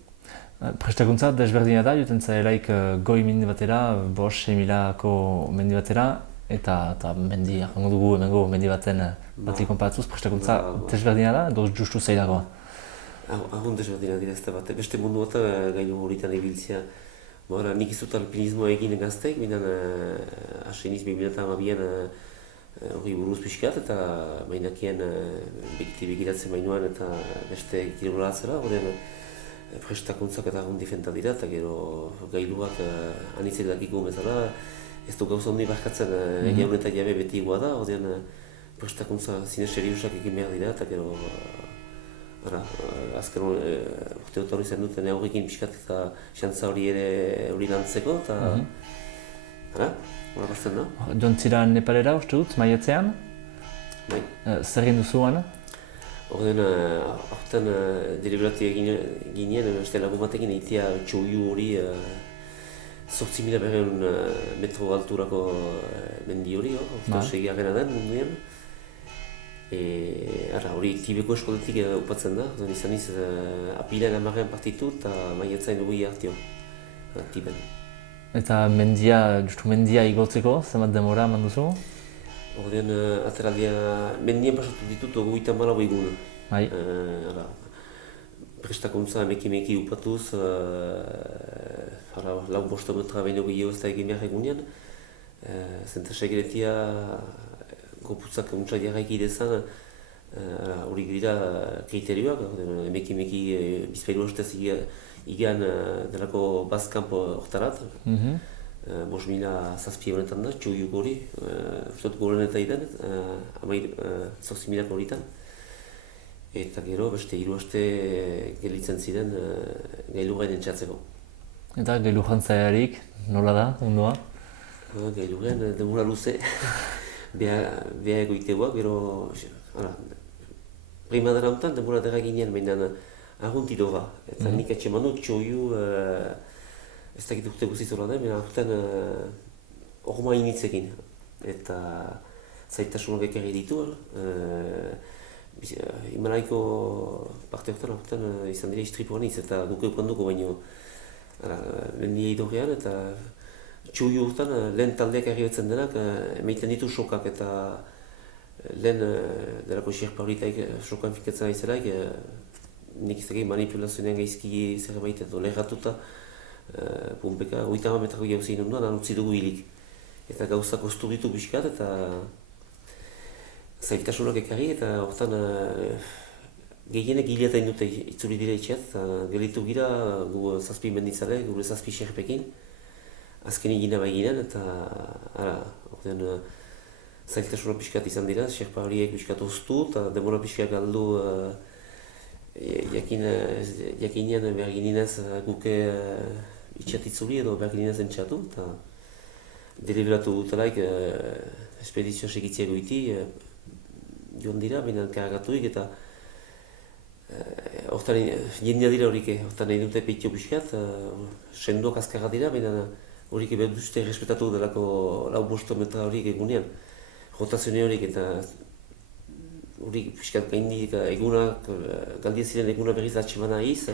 Prestakuntza desberdina da, joten zaelaik goi mendi batera, Bosch, Emilako mendi batera, eta mendi, arrango dugu hemengo mendi baten batik konparatuz, prestakuntza desberdina da, edo justu zailagoa? Arrun desberdina dira ez da bat, beste mundu bat gailu horietan ibiltzea. Nik izut alpinismoa egin gazteik, binan aseniz 2012an hori buruz pixkat, eta mainakien begiratzen bainuan eta beste kirola atzera, prestakuntzak eta arrundi fenta dira, eta gero gailuak anitzek dakiko bezala, ez du gauza hondi barkatzen jaun eta jabe beti igua da, prestakuntza zine seriusak egin behar dira, eta gero azken urte dut hori zen duten aurrekin pixkat eta xantza hori ere hori lantzeko, eta hori basten da. Joan zira Nepalera uste dut, maiatzean? Bai. Zer egin duzu ana? Horten, aurten deliberatu ginen, beste lagun batekin egitea txoiu hori 8.000 metro alturako mendi hori, orta segiarrena den munduan. Hori Tibeko eskoletik upatzen da, izan iz apilean 10 partitu eta maiatzain dugu hartio, Tiben. Eta mendia igotzeko, zenbat demora eman duzu? Horten, ateraldia, mendian pasatu ditut 34 egun. Bai. Prestakuntza meki upatuz, lau bostometra baino gehiago ez da egin behar egunean. Zenta segeretia goputzak untsa jarraik idezan, hori dira kriterioak, meki bizpailu hastez igan delako bazkampo hortarat. 5.000 honetan da, txoiuk hori, uste dut goren eta idan, 8.000 horitan. Eta gero beste 3 aste gelitzen ziren gailu gainen txatzeko. Eta gailu jantzaiarik, nola da, ondua? Gailu gain, demora luze, beha egoiteguak, gero primadera honetan demora dara ginen, baina arruntido ba. Eta nik etxe manu txoiu, ez dakit urte guziz horra da, baina urtean horma initzekin. Eta zaitasunak ekarri ditu, Himalaiko parte horretan izan dira istripuan iz, eta duke ukanduko baino mendia idorrean, eta txuio horretan lehen taldeak arribetzen denak emaiten ditu sokak, eta lehen delako xerpa horitaik sokan fikatzen aizelaik, nik ez dakit manipulazionean gaizki zerbait edo leheratuta, pumpeka 30 metrako jauzein ondoan, utzi dugu hilik. Eta gauzak oztu ditu pixkat, eta zailtasunak ekarri, eta horretan gehienek hileatain dute itzuli dira itxeat, eta gelitu gira gu 7 mendizale, gure 7 xerpekin. Azken egina bai ginen, eta horretan zailtasunak pixkat izan dira, xerpa horiek pixkat oztu, eta demora pixkat galdu jakinean behar gininez guke itxeat itzuli edo behar gininez entxatu, eta deliberatu dutelaik espedizioa segitzea goiti, joan dira, baina kargatuik, eta horretan jendea dira horik, horretan nahi dute peitio pixkat, sendoak azkarra dira, baina horik behar duzte respetatu delako 5 metra horik egunean, rotazione horik, eta horik pixkat gaindik egunak, galdia ziren eguna berriz atxemana iz,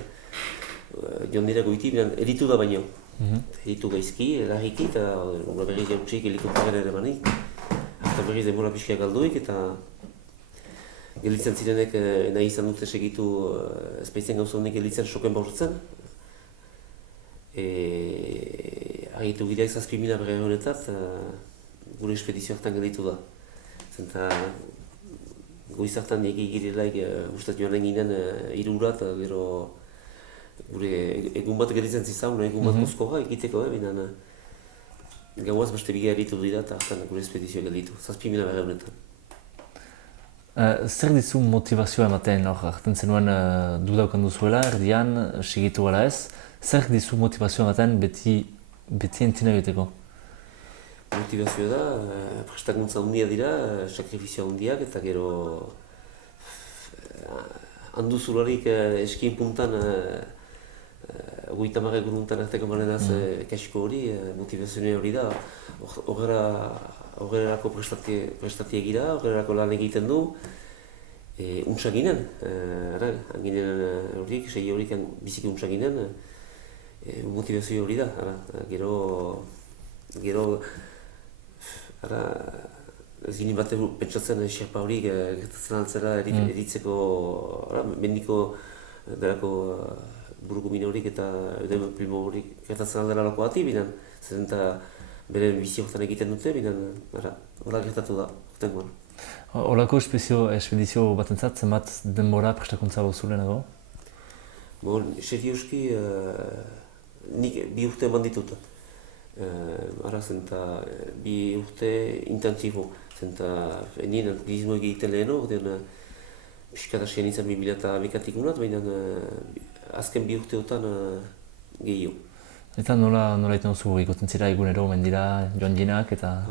joan dira goiti, baina eritu da baino. Eritu gaizki, larriki, eta berriz jautsik helikopteren ere manik. Eta berriz demora pixka galduik, eta gelitzen zirenek nahi izan dute segitu ezpaitzen gauza honek gelitzen soken baurtzen. Agitu gideak 7.000 berre honetat, gure espedizio hartan gelitu da. Zenta goiz hartan egi girelaik ustat joan eginen 3 ura, eta gero gure egun bat gelitzen zizaun, egun bat kozkoa egiteko, baina gauaz beste biga eritu dira eta hartan gure espedizioa gelitu, 7.000 berre honetan. Zer dizu motivazioa ematen hor, hartzen zenuen dudaukan duzuela, erdian, segitu gara ez, zer dizu motivazioa ematen beti entzina egiteko? motivazioa da, prestakuntza handia dira, sakrifizio handiak, eta gero handuzularik eskin puntan 30 guruntan arteko manenaz kasiko hori, motivazioa hori da. Horrelako prestatie gira, horrelako lan egiten du, untsa ginen, ginen horiek, sei horiek biziki untsa ginen, motivazio hori da. Gero, ez ginen bat pentsatzen xerpa hori gertatzen altzera eritzeko, mendiko delako burukumine horiek eta edo primo horiek gertatzen aldera lako bati, binen, zen eta bere bizi horretan egiten dute, binen, hori gertatu da, horretan. Horako espedizio batentzat, zenbat denbora prestakuntza bauzu lehenago? Serioski, nik 2 urte eman ditut. Zenta 2 urte intensibo. Zenta nien alpinismo egiten leheno, piskat asien izan 2011-tik unat, baina azken 2 urteotan gehiago. Eta nola iten duzu ikusten zira egunero mendira joan jinak eta...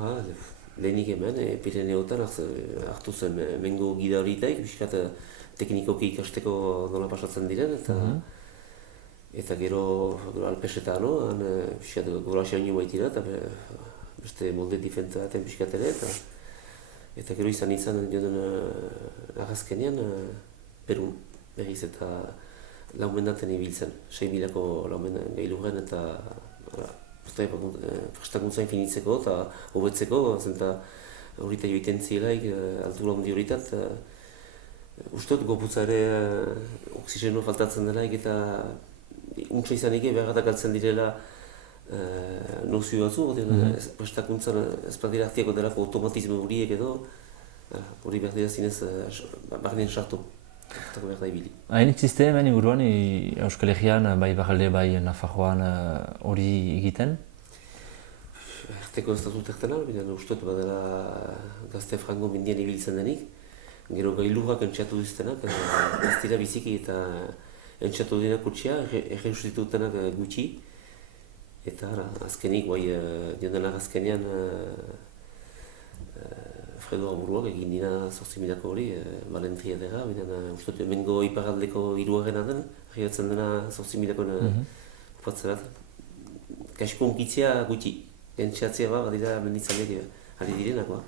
Lehenik hemen, Pireneotan hartu zen mengo gida horitaik, piskat teknikoki ikasteko nola pasatzen diren, eta gero Alpesetan, piskat goraxean nio baitira, eta beste molde difenta eta piskat ere, eta gero izan joan arrazkenean Perun, berriz eta laumendaten ibiltzen, 6.000ko laumendan gailurren eta prestakuntza infinitzeko eta hobetzeko, zenta horita joiten zielaik, altura handi horitat, usteot goputza ere oxigeno faltatzen delaik eta untsa izanik beharratak galtzen direla nozio batzu, prestakuntzan ez badira hartiako delako automatismo horiek edo, hori behar dira zinez barnean sartu. Hain existe hemen inguruan Euskal Herrian, bai Barralde, bai Nafarroan hori egiten? Erteko ez dut erten albinen, usteot badela gazte frango mendian ibiltzen denik. Gero gailurrak entxatu diztenak, ez dira biziki eta entxatu denak kutsia, erreustitutenak gutxi. Eta azkenik, dion denak azkenean Fredo Aburuak egin dina 8.000ko hori, Valentria dira, uste dut mengo iparaldeko hirugarrena den, arriatzen dena 8.000ko upatzen bat. Kasko unkitzea gutxi, entxatzea badira menditzaileak ari direnakoa.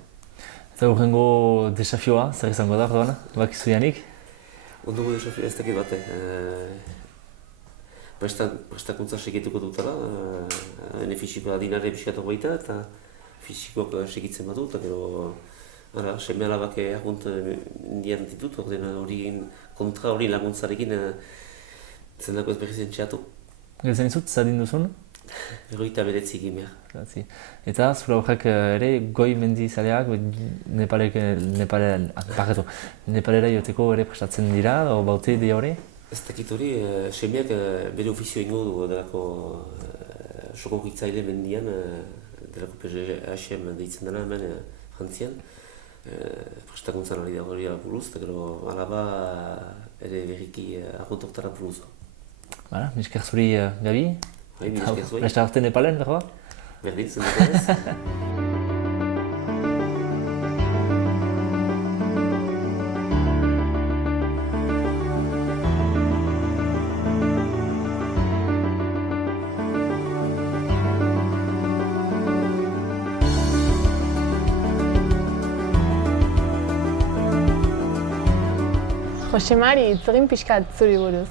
Eta urrengo desafioa, zer izango da, orduan, bakizu janik? Ondogo desafioa ez dakit bate. Prestakuntza segituko dutela, hene fisikoa adinare piskatu baita eta fisikoak segitzen badu, eta gero seme alabak argunt indian ditut, hori kontra hori laguntzarekin zendako ez berriz entxeatu. Geltzen izut, zadin duzun? 29 egin behar. Eta zura horrek ere goi mendizaleak Nepalera joteko ere prestatzen dira, o baute idea hori? Ez dakit hori, semeak bere ofizio ingo du delako sokokitzaile mendian, delako PGHM deitzen dena hemen Frantzian. Prestakuntzan hori da hori buruz, eta gero alaba ere berriki argontoktara buruz. Misker zuri, Gabi? Bai, misker zuri. Presta arte Nepalen, dagoa? Berdin, zen ez. Josemari, itzegin pixkat zuri buruz.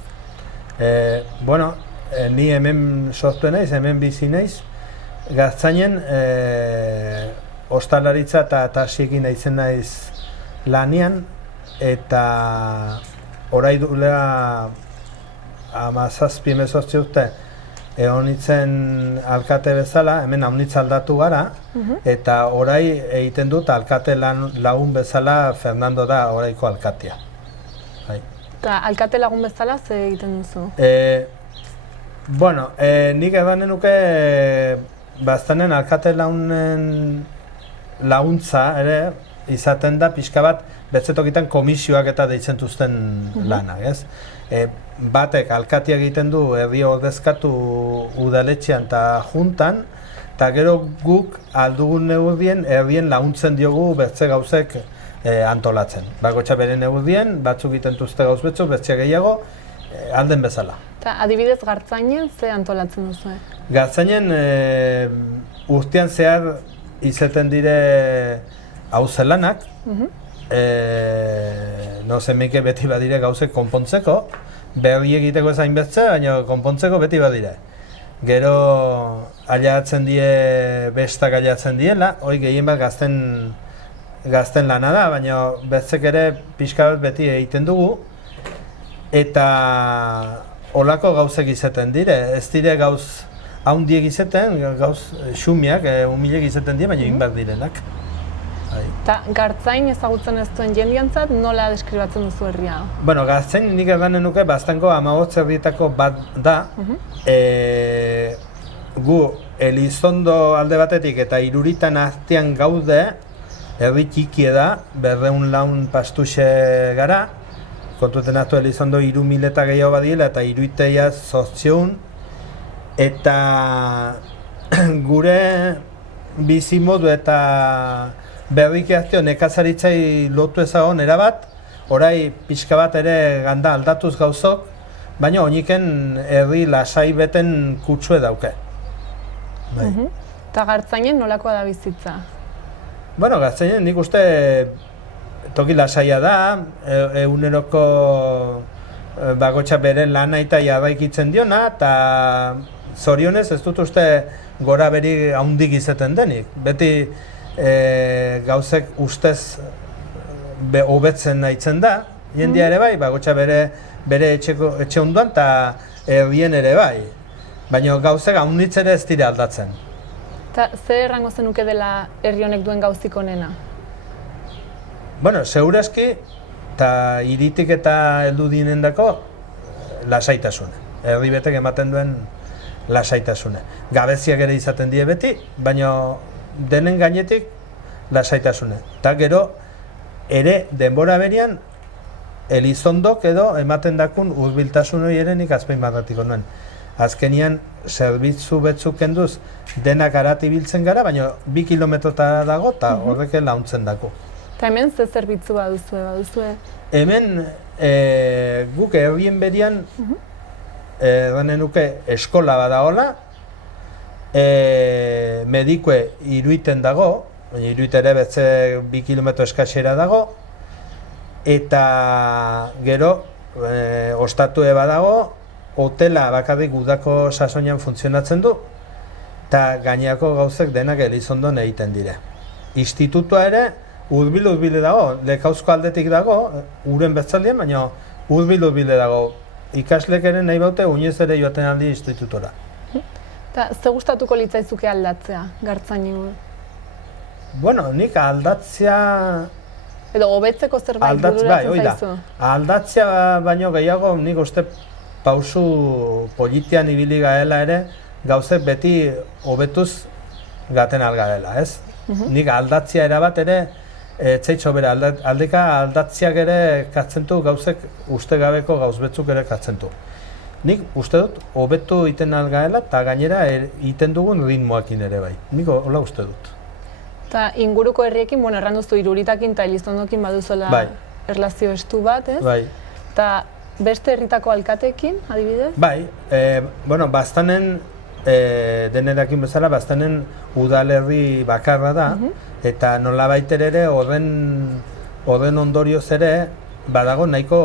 Ni hemen sortu naiz, hemen bizi naiz. Gaztainen ostalaritza eta tasiekin naizen naiz lanian, eta orai duela 17-18 urte egon nintzen alkate bezala, hemen haunitza aldatu gara, eta orai egiten dut alkate lagun bezala Fernando da oraiko alkatea. Eta alkate lagun bezala ze egiten duzu? Nik ebanen nuke baztanen alkate laguntza ere izaten da pixka bat betzetokitan komisioak eta deitzen duzten lanak, ez? Batek alkatia egiten du herri ordezkatu udaletxean eta juntan, eta gero guk aldugun neurrien herrien laguntzen diogu bertze gauzek antolatzen. Bakoitza bere neurrien, batzuk egiten duzte gauz batzuk, bertze gehiago, alden bezala. Eta adibidez Gartzainen ze antolatzen duzu? Gartzainen urtean zehar izaten dire hauze lanak, hemenke beti badire gauzek konpontzeko, berri egiteko ez hainbeste, baina konpontzeko beti badire. Gero aileatzen die, bestak aileatzen diela, hori gehien bat gazten lana da, baina bestek ere pixka bat beti egiten dugu, eta olako gauzek izaten dire, ez dire gauz haundiek izaten, gauz xumiak, humilek izaten die, baina egin behar direnak. Eta Gartzain ezagutzen ez duen jendiantzat nola deskribatzen duzu herria? Bueno, Gartzain nik erranen nuke bastango 15 herrietako bat da. Gu Elizondo alde batetik eta Iruritan artean gaude, herri txikie da, 200 laun pastuxe gara. Kontuten hartu Elizondo 3.000 eta gehiago badiela eta Iruiteia 800. Eta gure bizimodu eta berriki hartio nekazaritzai lotu ezagon erabat, orai pixka bat ere ganda aldatuz gauzok, baina oiniken herri lasai beten kutsue dauke. Eta Gartzainen nolakoa da bizitza? Bueno, Gartzainen nik uste toki lasaia da, eguneroko bakoitza bere lana eta jarraikitzen diona, eta zorionez ez dut uste gora beri haundik izaten denik. Beti gauzek ustez hobetzen nahitzen da, jendia ere bai, bakoitza bere etxe onduan eta herrien ere bai. Baina gauzek haunditz ere ez dira aldatzen. Eta zer errango zenuke dela herri honek duen gauzik onena? Bueno, segurazki, eta hiritik eta heldu dinendako lasaitasune. Herri betek ematen duen lasaitasune. Gabeziak ere izaten die beti, baina denen gainetik lasaitasune. Eta gero ere denbora berian Elizondok edo ematen dakun hurbiltasun hori ere nik azpimarratuko nuen. Azkenian zerbitzu betzuk kenduz denak arat ibiltzen gara, baina 2 kilometrotara dago eta horrek launtzen dako. Eta hemen ze zerbitzu baduzue? Hemen guk herrien berian erranen nuke eskola badagola, medikue Iruiten dago, Iruite ere betze 2 kilometro eskasera dago, eta gero ostatue badago, hotela bakarrik udako sasoian funtzionatzen du, eta gaineako gauzek denak Elizondon egiten dire. Institutua ere hurbil dago, Lekauzko aldetik dago, uren betzaldian, baina hurbil dago. Ikaslek ere nahi baute oinez ere joaten aldi institutora. Eta ze gustatuko litzaizuke aldatzea, Gartzainen? Bueno, nik aldatzea... Edo hobetzeko zerbait bururatzen zaizu? Aldatzea baino gehiago nik uste pausu politian ibili gaela ere gauzek beti hobetuz gaten algarela, ez? Nik aldatzea erabat ere etzaitxo bere, aldeka aldatziak ere katzentu gauzek uste gabeko gauz betzuk ere katzentu. Nik uste dut hobetu egiten algaela eta gainera egiten dugun ritmoakin ere bai. Nik hola uste dut. Eta inguruko herriekin, bueno, erran duzu Iruritakin eta Elizondokin baduzola erlazio estu bat, ez? Bai. Eta beste herritako alkateekin, adibidez? Bai, bueno, Baztanen, denerakin bezala, Baztanen udalerri bakarra da, eta nolabait ere horren ondorioz ere badago nahiko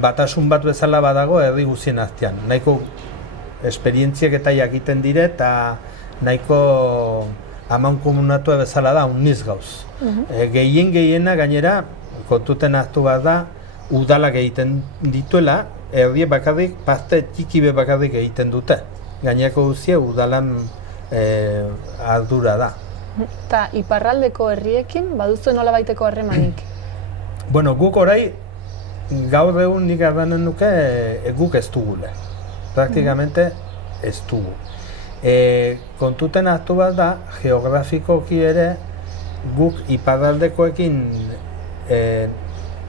batasun bat bezala badago herri guztien artean. Nahiko esperientziak eta jakiten dire eta nahiko amankomunatua bezala da uniz gauz. Gehiena gainera kontuten hartu bat da udalak egiten dituela, herriek bakarrik, parte txiki bakarrik egiten dute. Gainerako guztia udalan ardura da. Eta iparraldeko herriekin baduzu nolabaiteko harremanik? Bueno, guk orai gaur egun nik erranen nuke guk ez dugule. Praktikamente ez dugu. Kontuten hartu bat da, geografikoki ere guk iparraldekoekin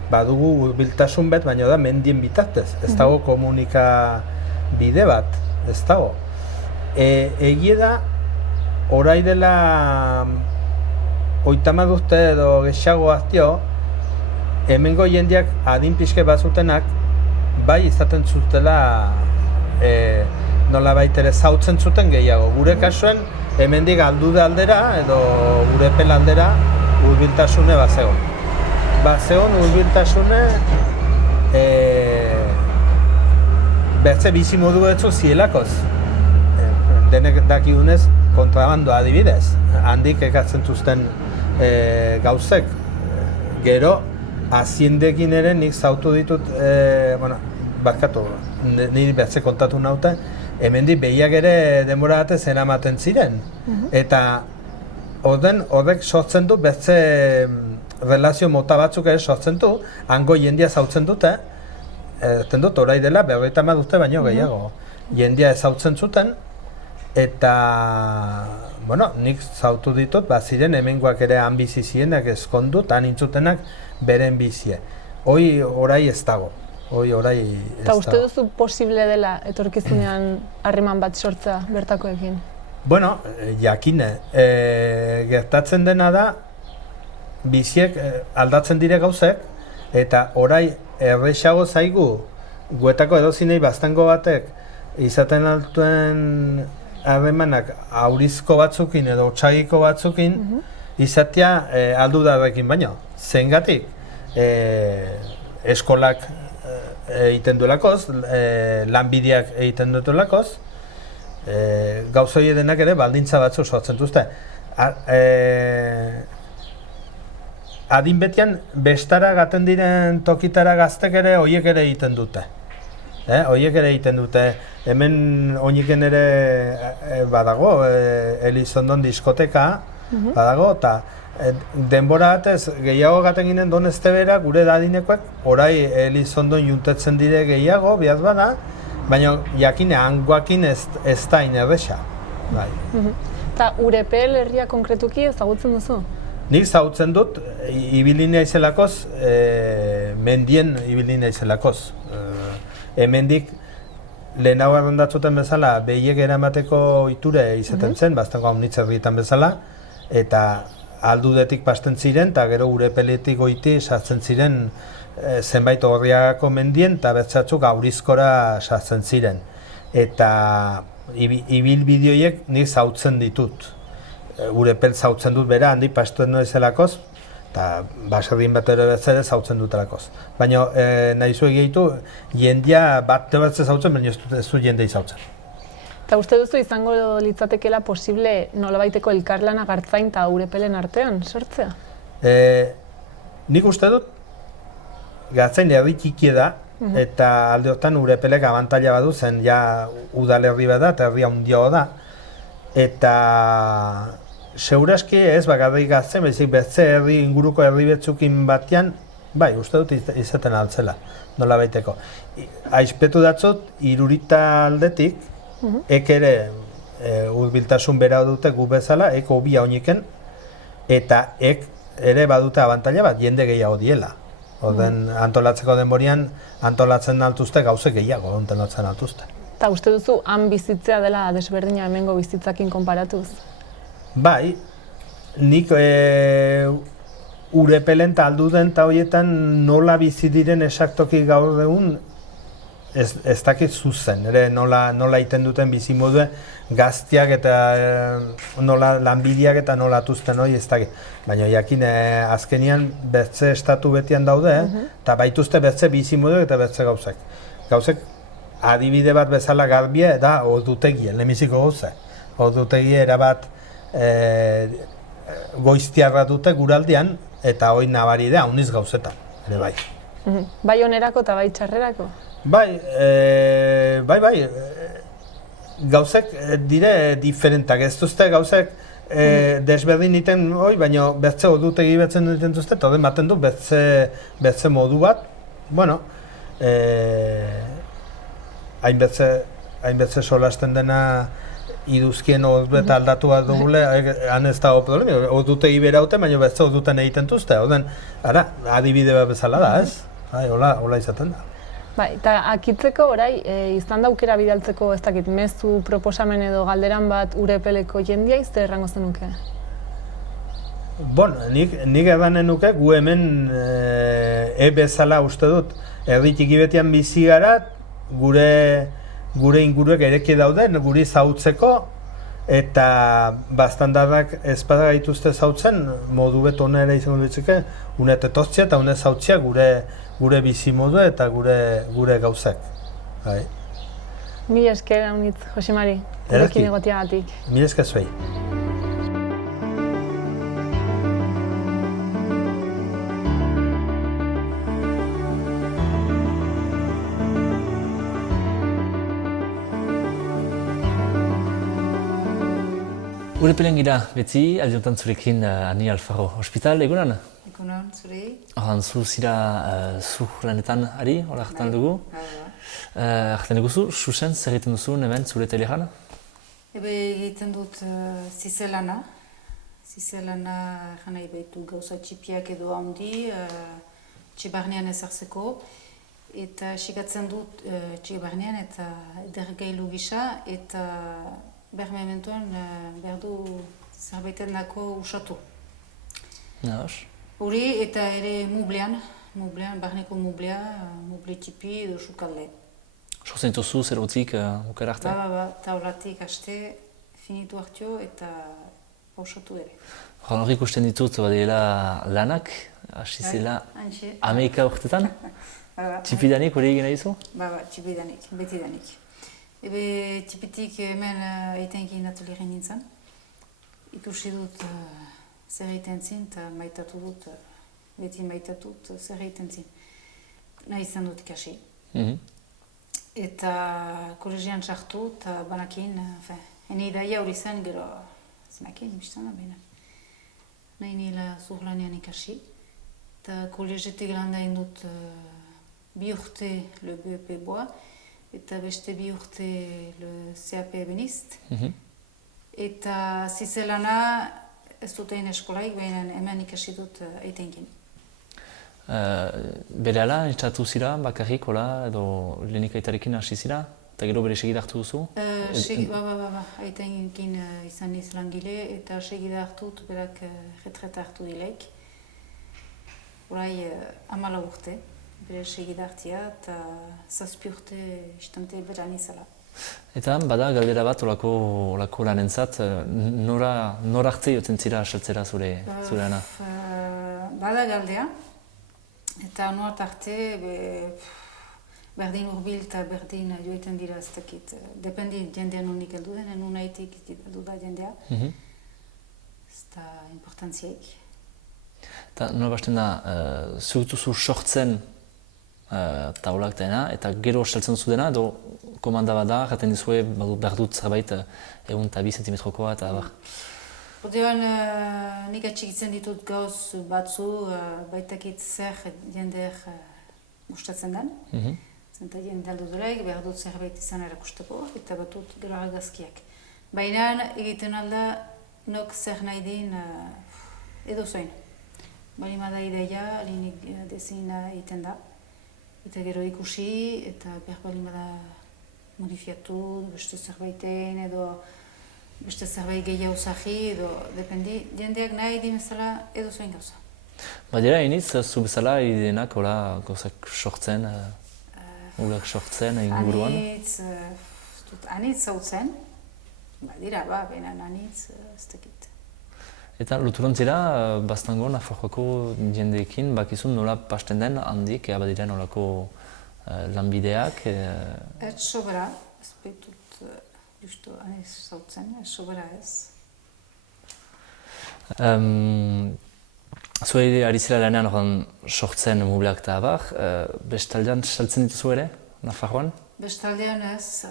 badugu hurbiltasun bat, baina da mendien bitartez. Ez dago komunika bide bat, ez dago. egie da, orai dela 30 urte edo gehiago aztio, hemengo jendeak adin pixke bazutenak, bai izaten zutela nolabait ere zautzen zuten gehiago. Gure kasuen, hemendik aldude aldera edo Urepel aldera hurbiltasune bazegon. Bazegon hurbiltasune bertze bizi modu betzu zielakoz. Denek dakigunez kontrabandoa adibidez. Handik ekartzen zuzten gauzek. Gero, aziendekin ere nik zautu ditut, barkatu, niri bertze kontatu naute, hemendik behiak ere denbora batez eramaten ziren. Eta horrek sortzen du, bertze relazio mota batzuk ere sortzen du, hango jendia zautzen dute, orai dela 50 urte baino gehiago. Jendia ezautzen zuten, eta, nik zautu ditut, ziren hemengoak ere han bizi zirenak ezkondut, han intzutenak beren bizie. Orai ez dago. Eta uste duzu posible dela etorkizunean harreman bat sortzea bertakoekin? Jakine. Gertatzen dena da, biziek aldatzen dire gauzek, eta orai errexago zaigu, guetako edozinei baztango batek izaten altuen harremanak aurizko batzukin edo otsagiko batzukin izatea aldudarrekin baino. Zengatik, eskolak egiten duelakoz, lanbideak egiten duelakoz, gauzoi denak ere baldintza batzu sortzen duzte. Adin betian, bestara gaten diren tokitara gaztek ere horiek ere egiten dute. Horiek ere egiten dute. Hemen oiniken ere badago, Elizondon diskoteka badago, eta denbora batez gehiago gaten ginen Doneztebera gure dadinekoak orai Elizondon juntetzen dire gehiago, bihaz bada, baina jakine hangoakin ez da inerresa. Eta Urepel herria konkretuki ezagutzen duzu? Nik ezagutzen dut, ibili naizelakoz, mendien ibili naizelakoz. Hemendik lehenago arrendatzuten bezala behiek eramateko ohiture izaten zen, baztango haunitz herrietan bezala, eta aldudetik pasten ziren, eta gero Urepeletik goiti sartzen ziren zenbait Orriagako mendien, eta bertzatzuk aurizkora sartzen ziren. Eta ibilbideoiek nik zautzen ditut. Urepel zautzen dut bera, handik pastuen nuezelakoz, eta baserdin bat ere betzere zautzen dutelakoz. Baina nahi zu egitu, jendia bat batze zautzen, baina ez du jendei zautzen. Eta uste duzu izango litzatekeela posible nolabaiteko elkarlana Gartzain eta Urepelen artean sortzea? Nik uste dut, Gartzain herri txikia da, eta alde hortan Urepelek abantaila badu zen ja udalerri bat da, eta herria handiago da. Eta seguraski ez bakarrik Gartzain, baizik bertze herri inguruko herri betzukin batean, bai, uste dut izaten altzela, nola baiteko. Aizpetu datzut, Irurita aldetik, ek ere hurbiltasun bera dute gu bezala, ek hobia oiniken, eta ek ere badute abantaila bat, jende gehiago diela. Orden antolatzeko denborian, antolatzen altuzte gauze gehiago antolatzen altuzte. Eta uste duzu, han bizitzea dela desberdina hemengo bizitzakin konparatuz? Bai, nik Urepelen eta alduden eta horietan nola bizi diren esaktoki gaur egun ez dakit zuzen, ere nola egiten duten bizimodue gaztiak eta nola lanbideak eta nola atuzten hori ez dakit. Baina jakin azkenian bertze estatu betian daude, eta baituzte bertze bizimodue eta bertze gauzek. Gauzek adibide bat bezala garbia da ordutegia, lehenbiziko gauze. Ordutegia erabat goiztiarra dute guraldian eta hori nabari da, hauniz gauzetan, ere bai. Bai onerako eta bai txarrerako? Bai, gauzek dire diferentak, ez duzte gauzek desberdin iten hoi, baina bertze ordutegi betzen duten duzte, eta ematen du bertze modu bat, bueno, hainbetze solasten dena iduzkien ordubeta aldatu bat dugule, han ez dago problemi, ordutegi beraute, baina bertze orduten egiten duzte, orden, ara, adibide bat bezala da, ez? Hola izaten da. Bai, eta akitzeko orai, izan da aukera bidaltzeko ez dakit, mezu, proposamen edo galderan bat Urepeleko jendia zer errango zenuke? Bueno, nik edanen nuke, gu hemen bezala uste dut, herri txiki betian bizi gara, gure inguruek ereki daude, guri zautzeko, eta bastandarrak ezpada gaituzte zautzen, modu beto honera izango ditzeke, une tetoztzia eta une zautzia gure bizi modu eta gure gauzak. Mila esker haunitz, Jose Mari, gurekin egotiagatik. Mila esker zuei. Urepelen gira, beti, aldiotan zurekin Ani Alfaro Hospital, egunan? Egunan, zurei. Horan, zu zira zu lanetan ari, hori hartan dugu. Hartan dugu zu, Xuxen, zer egiten duzu hemen zure telejan? Egiten dut zizelana. Zizelana nahi behitu gauza txipiak edo handi, txibarnean ezartzeko. Eta esikatzen dut txibarnean eta edergailu gisa eta behar mementuan behar du zerbaiten dako usatu. Hori eta ere mublean, barneko mublea, muble tipi edo sukalde. Sortzen dituzu zerotik bukara arte? Taulatik haste, finitu hartio eta pausatu ere. Horrik ikusten ditut badela lanak, hasi zela Amerika urtetan? Txipidanik hori egin nahi zu? Txipidanik, betidanik. Txipitik hemen eitenkin atelieren nintzen. Ikusi dut zer egiten zin eta maitatu dut, beti maitatut zer egiten zin. Nahi izan dut ikasi. Eta kolegian sartu eta banakin, hene idaia hori zen gero zinakin, biztana behina. Nahi nila zurlanean ikasi. Eta kolegetik landa indut 2 urte le BEP boa. Eta beste 2 urte le CAP Benist. Eta zizelana ez dut egin eskolaik, baina hemen ikasi dut eitenkin. Berehala, entzatu zira, bakarrik, edo lehenik aitarekin hasi zira? Eta gero bere segida hartu duzu? Eitenkin izan niz langile eta segida hartut, berak retreta hartu dileik. Horai 14 urte. Bere segida hartia eta 7 urte istante beran izala. Eta bada galdera bat olako lanentzat, nor arte joten zira asaltzera zure ana? Bada galdea, eta nort arte berdin urbil eta berdin joiten dira ez dakit. Dependi jendean honik heldu den, unaitik heldu da jendea. Ez da importantziaik. Eta nola basten da, zutuzu sortzen taulak dena, eta gero saltzen zu dena, edo komanda bat da, jaten dizue, behar dut zerbait 1 zentimetrokoa eta bar. Ordean, nik atxikitzen ditut gauz batzu, baitakit zer jendeak gustatzen den. Zenta jende aldo duraik, behar dut zerbait izan erakusteko, eta batut gero argazkiak. Baina egiten alda, nok zer nahi din edo zoin. Balimada ideia, linik dezina egiten da. Eta gero ikusi, eta behar balimada modifiatu, beste zerbaiten edo beste zerbait gehiago zahi, edo dependi, jendeak nahi dinezala edo zoin gauza. Badira, iniz, zu bezala idenak gauzak sortzen, ulak sortzen inguruan? Anitz zautzen, badira, baina anitz ez dakit. Eta luturontzira, bastango Nafarroako jendeekin, bakizun nola pasten den handik, badiren nolako lanbideak? Ez sobera, ez behitut justu anitz zautzen, ez sobera ez. Zuei ari zela lanean sortzen mubleak eta abar, bestaldean saltzen dituzu ere, Nafarroan? Bestaldean ez,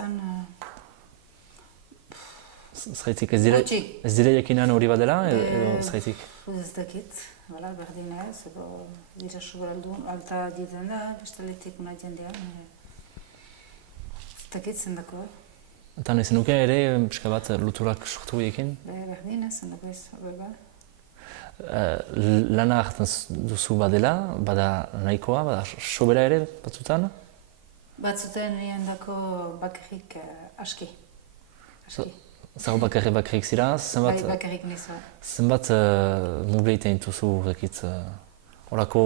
Zeraitik, ez dira jakinan hori bat dela, edo zeraitik? Ez dakit, berdin ez, edo dira soberaldun, alta dieten da, bestaletik una jendean. Ez dakit zendako. Eta nahi zenuke ere, pixka bat luturak sortu ekin? Berdin ez, zendako ez, horrela. Lana hartan duzu badela, bada nahikoa, bada sobera ere batzutan? Batzuten nian dako bakarrik aski. Zago bakarrik zira, Bai, bakarrik nizu. zenbat muble egiten dituzu, horako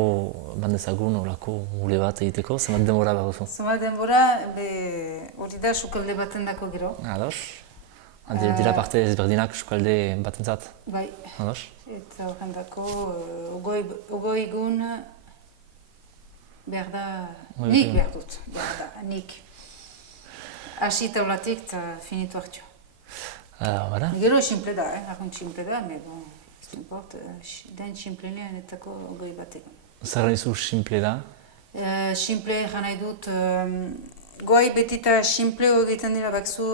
bandezagun, horako mule bat egiteko, zenbat denbora behar duzu? Zenbat denbora, hori da sukalde baten dako gero. Ados? Dira parte ezberdinak sukalde batentzat? Bai. Ados? Eta horren dako, ogoi egun behar da, nik behar dut, nik. Asi taulatik eta finitu hartio. Gero simple da, argunt simple da, me bon, ez import, den simplelean etako ogoi bat egun. Zer nizu simple da? Simple egan nahi dut, goi betita simple egiten dira bakzu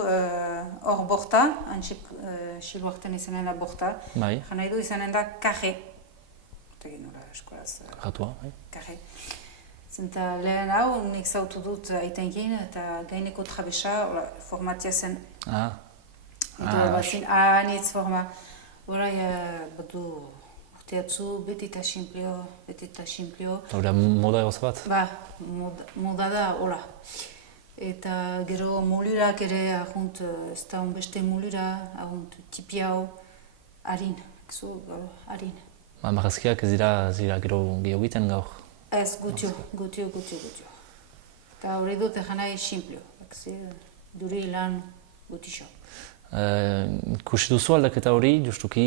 hor borta, antxik siluartan izanen da borta. Bai. Egan nahi du izanen da kaje. Tegin nora eskolaz. Ratua, bai. Kaje. Zenta lehen hau, nik zautu dut aitenkin eta gaineko trabesa, formatia zen. Anitz forma. Horai, badu urteatzu betita simpleo. Hora moda egoz bat? Ba, moda da, hola. Eta gero molurak ere, ahunt, ez da beste molura, ahunt, tipi hau, harin, harin. Marrazkiak ez dira gero gehiago egiten gaur? Ez, gutio. Eta hori dut egan nahi simpleo. Duri lan gutixo. Ikusi duzu aldaketa hori, justuki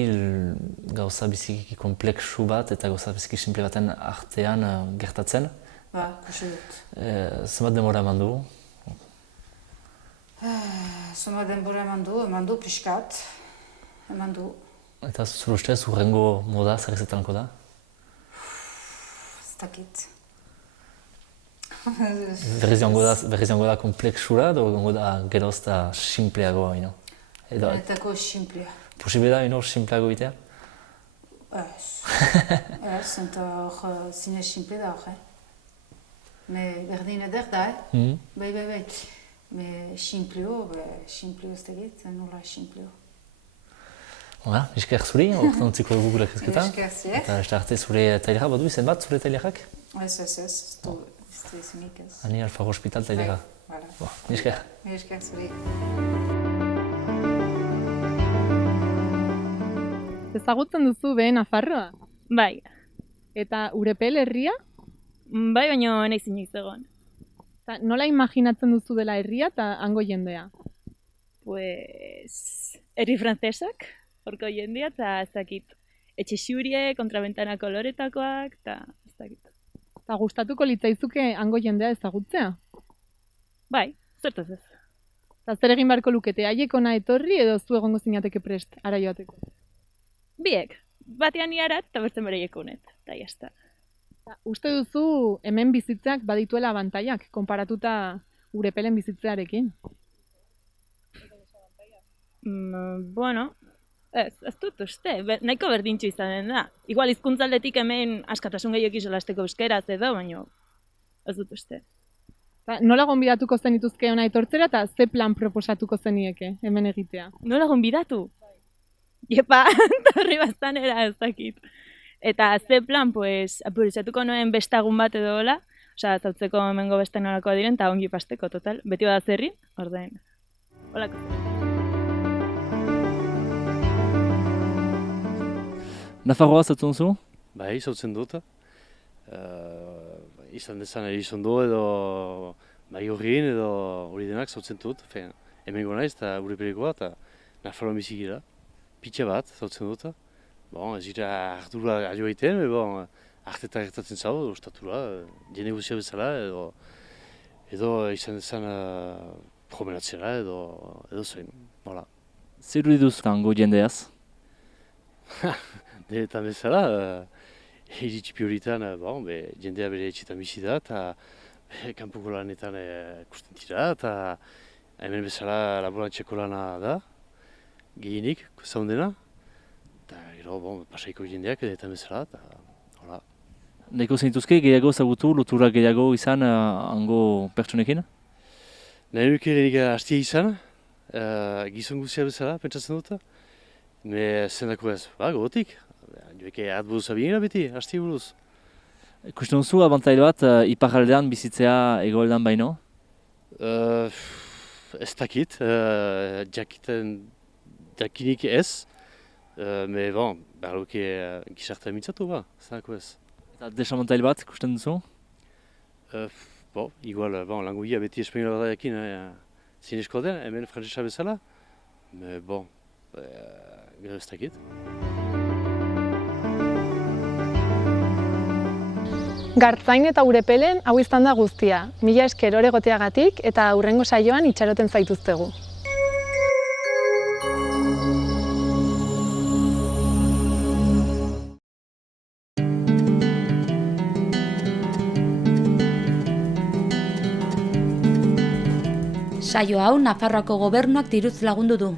gauza biziki kompleksu bat eta gauza biziki simple baten artean gertatzen? Ba, ikusi dut. Zenbat denbora eman du? Zenbat denbora eman du pixkat. Eman du. Eta zure ustez, hurrengo moda zer izatelanko da? Ez dakit. Berriz joango da kompleksura edo joango da geroz da simpleagoa, ino? Etako simplea. Posible da, ino, simpleago egitea? Ez, eta hor zinez simple da hor, Me berdin eder da, Bai. Me simpleo ez tegit, nola simpleo. Hala, esker zuri, horretan utziko dugu gure ezketa. Esker ziek. Eta ez da arte zure tailera, badu izen bat zure tailerak? Ez du izenik ez. Ani Alfaro Hospital tailera. Esker. Esker zuri. Ezagutzen duzu behe Nafarroa? Bai. Eta Urepel herria? Bai, baina naiz inoiz egon. Nola imaginatzen duzu dela herria eta hango jendea? Pues, herri frantzesak, horko jendea, eta ez dakit. Etxe xurie, kontrabentana koloretakoak, eta ez dakit. Eta gustatuko litzaizuke hango jendea ezagutzea? Bai, zertaz ez. Eta zer egin beharko lukete, haiek ona etorri edo zu egongo zinateke prest, ara joateko? Biek, batean iarat eta bertzen bereiek honet, eta jazta. Uste duzu hemen bizitzeak badituela abantaiak, konparatuta Urepelen bizitzearekin? Bueno, ez dut uste, nahiko berdintxo izanen da. Igual hizkuntzaldetik hemen askatasun gehiago solasteko euskeraz edo, baina ez dut uste. Nola gonbidatuko zenituzke hona etortzera eta ze plan proposatuko zenieke hemen egitea? Nola gonbidatu? Iepa, torri bastanera ez dakit. Eta ze plan, pues, apurizatuko noen bestagun bat edo hola, osea, zautzeko hemengo beste nolakoa diren, eta ongi pasteko, total. Beti bada zerri, ordein. Holako. Nafarroa zautzen zu? Bai, zautzen dut. Izan dezan Elizondo edo Maiorrin edo hori denak zautzen dut. Hemengo naiz eta Urepelekoa eta Nafarroan biziki da. Pitxe bat zautzen dut. Bon, ez dira ardura adio egiten, bon, artetan gertatzen zau, ostatura, jende guzia bezala edo izan dezan promenatzera edo zoin, hola. Zer duduz kango jendeaz? Denetan bezala, iritxipi horietan, bon, jendea bere etxetan bizi da, eta kanpoko lanetan ikusten dira, eta hemen bezala laborantxeko lana da, gehienik, zaundena. Eta gero, pasaiko jendeak edetan bezala, eta hola. Nahiko zenituzke gehiago zagutu, lotura gehiago izan hango pertsonekin? Nahi nuke lehenik hastia izan, gizon guzia bezala, pentsatzen dut. Zendako ez, gogotik. Joeke atburuz abinera beti, hastia buruz. Ikusten duzu abantail bat, iparraldean bizitzea hegoaldean baino? Ez dakit, jakinik ez, me bon, behar luke gizartea mintzatu ba, zanako ez. Eta desamontail bat, ikusten duzu? Igual, langoia beti espainola bat ekin zinesko den, hemen frantzesa bezala, me gero ez dakit. Gartzain eta Urepelen hau izan da guztia. Mila esker oregoteagatik eta hurrengo saioan itxaroten zaituztegu. Saio hau Nafarroako gobernuak diruz lagundu du.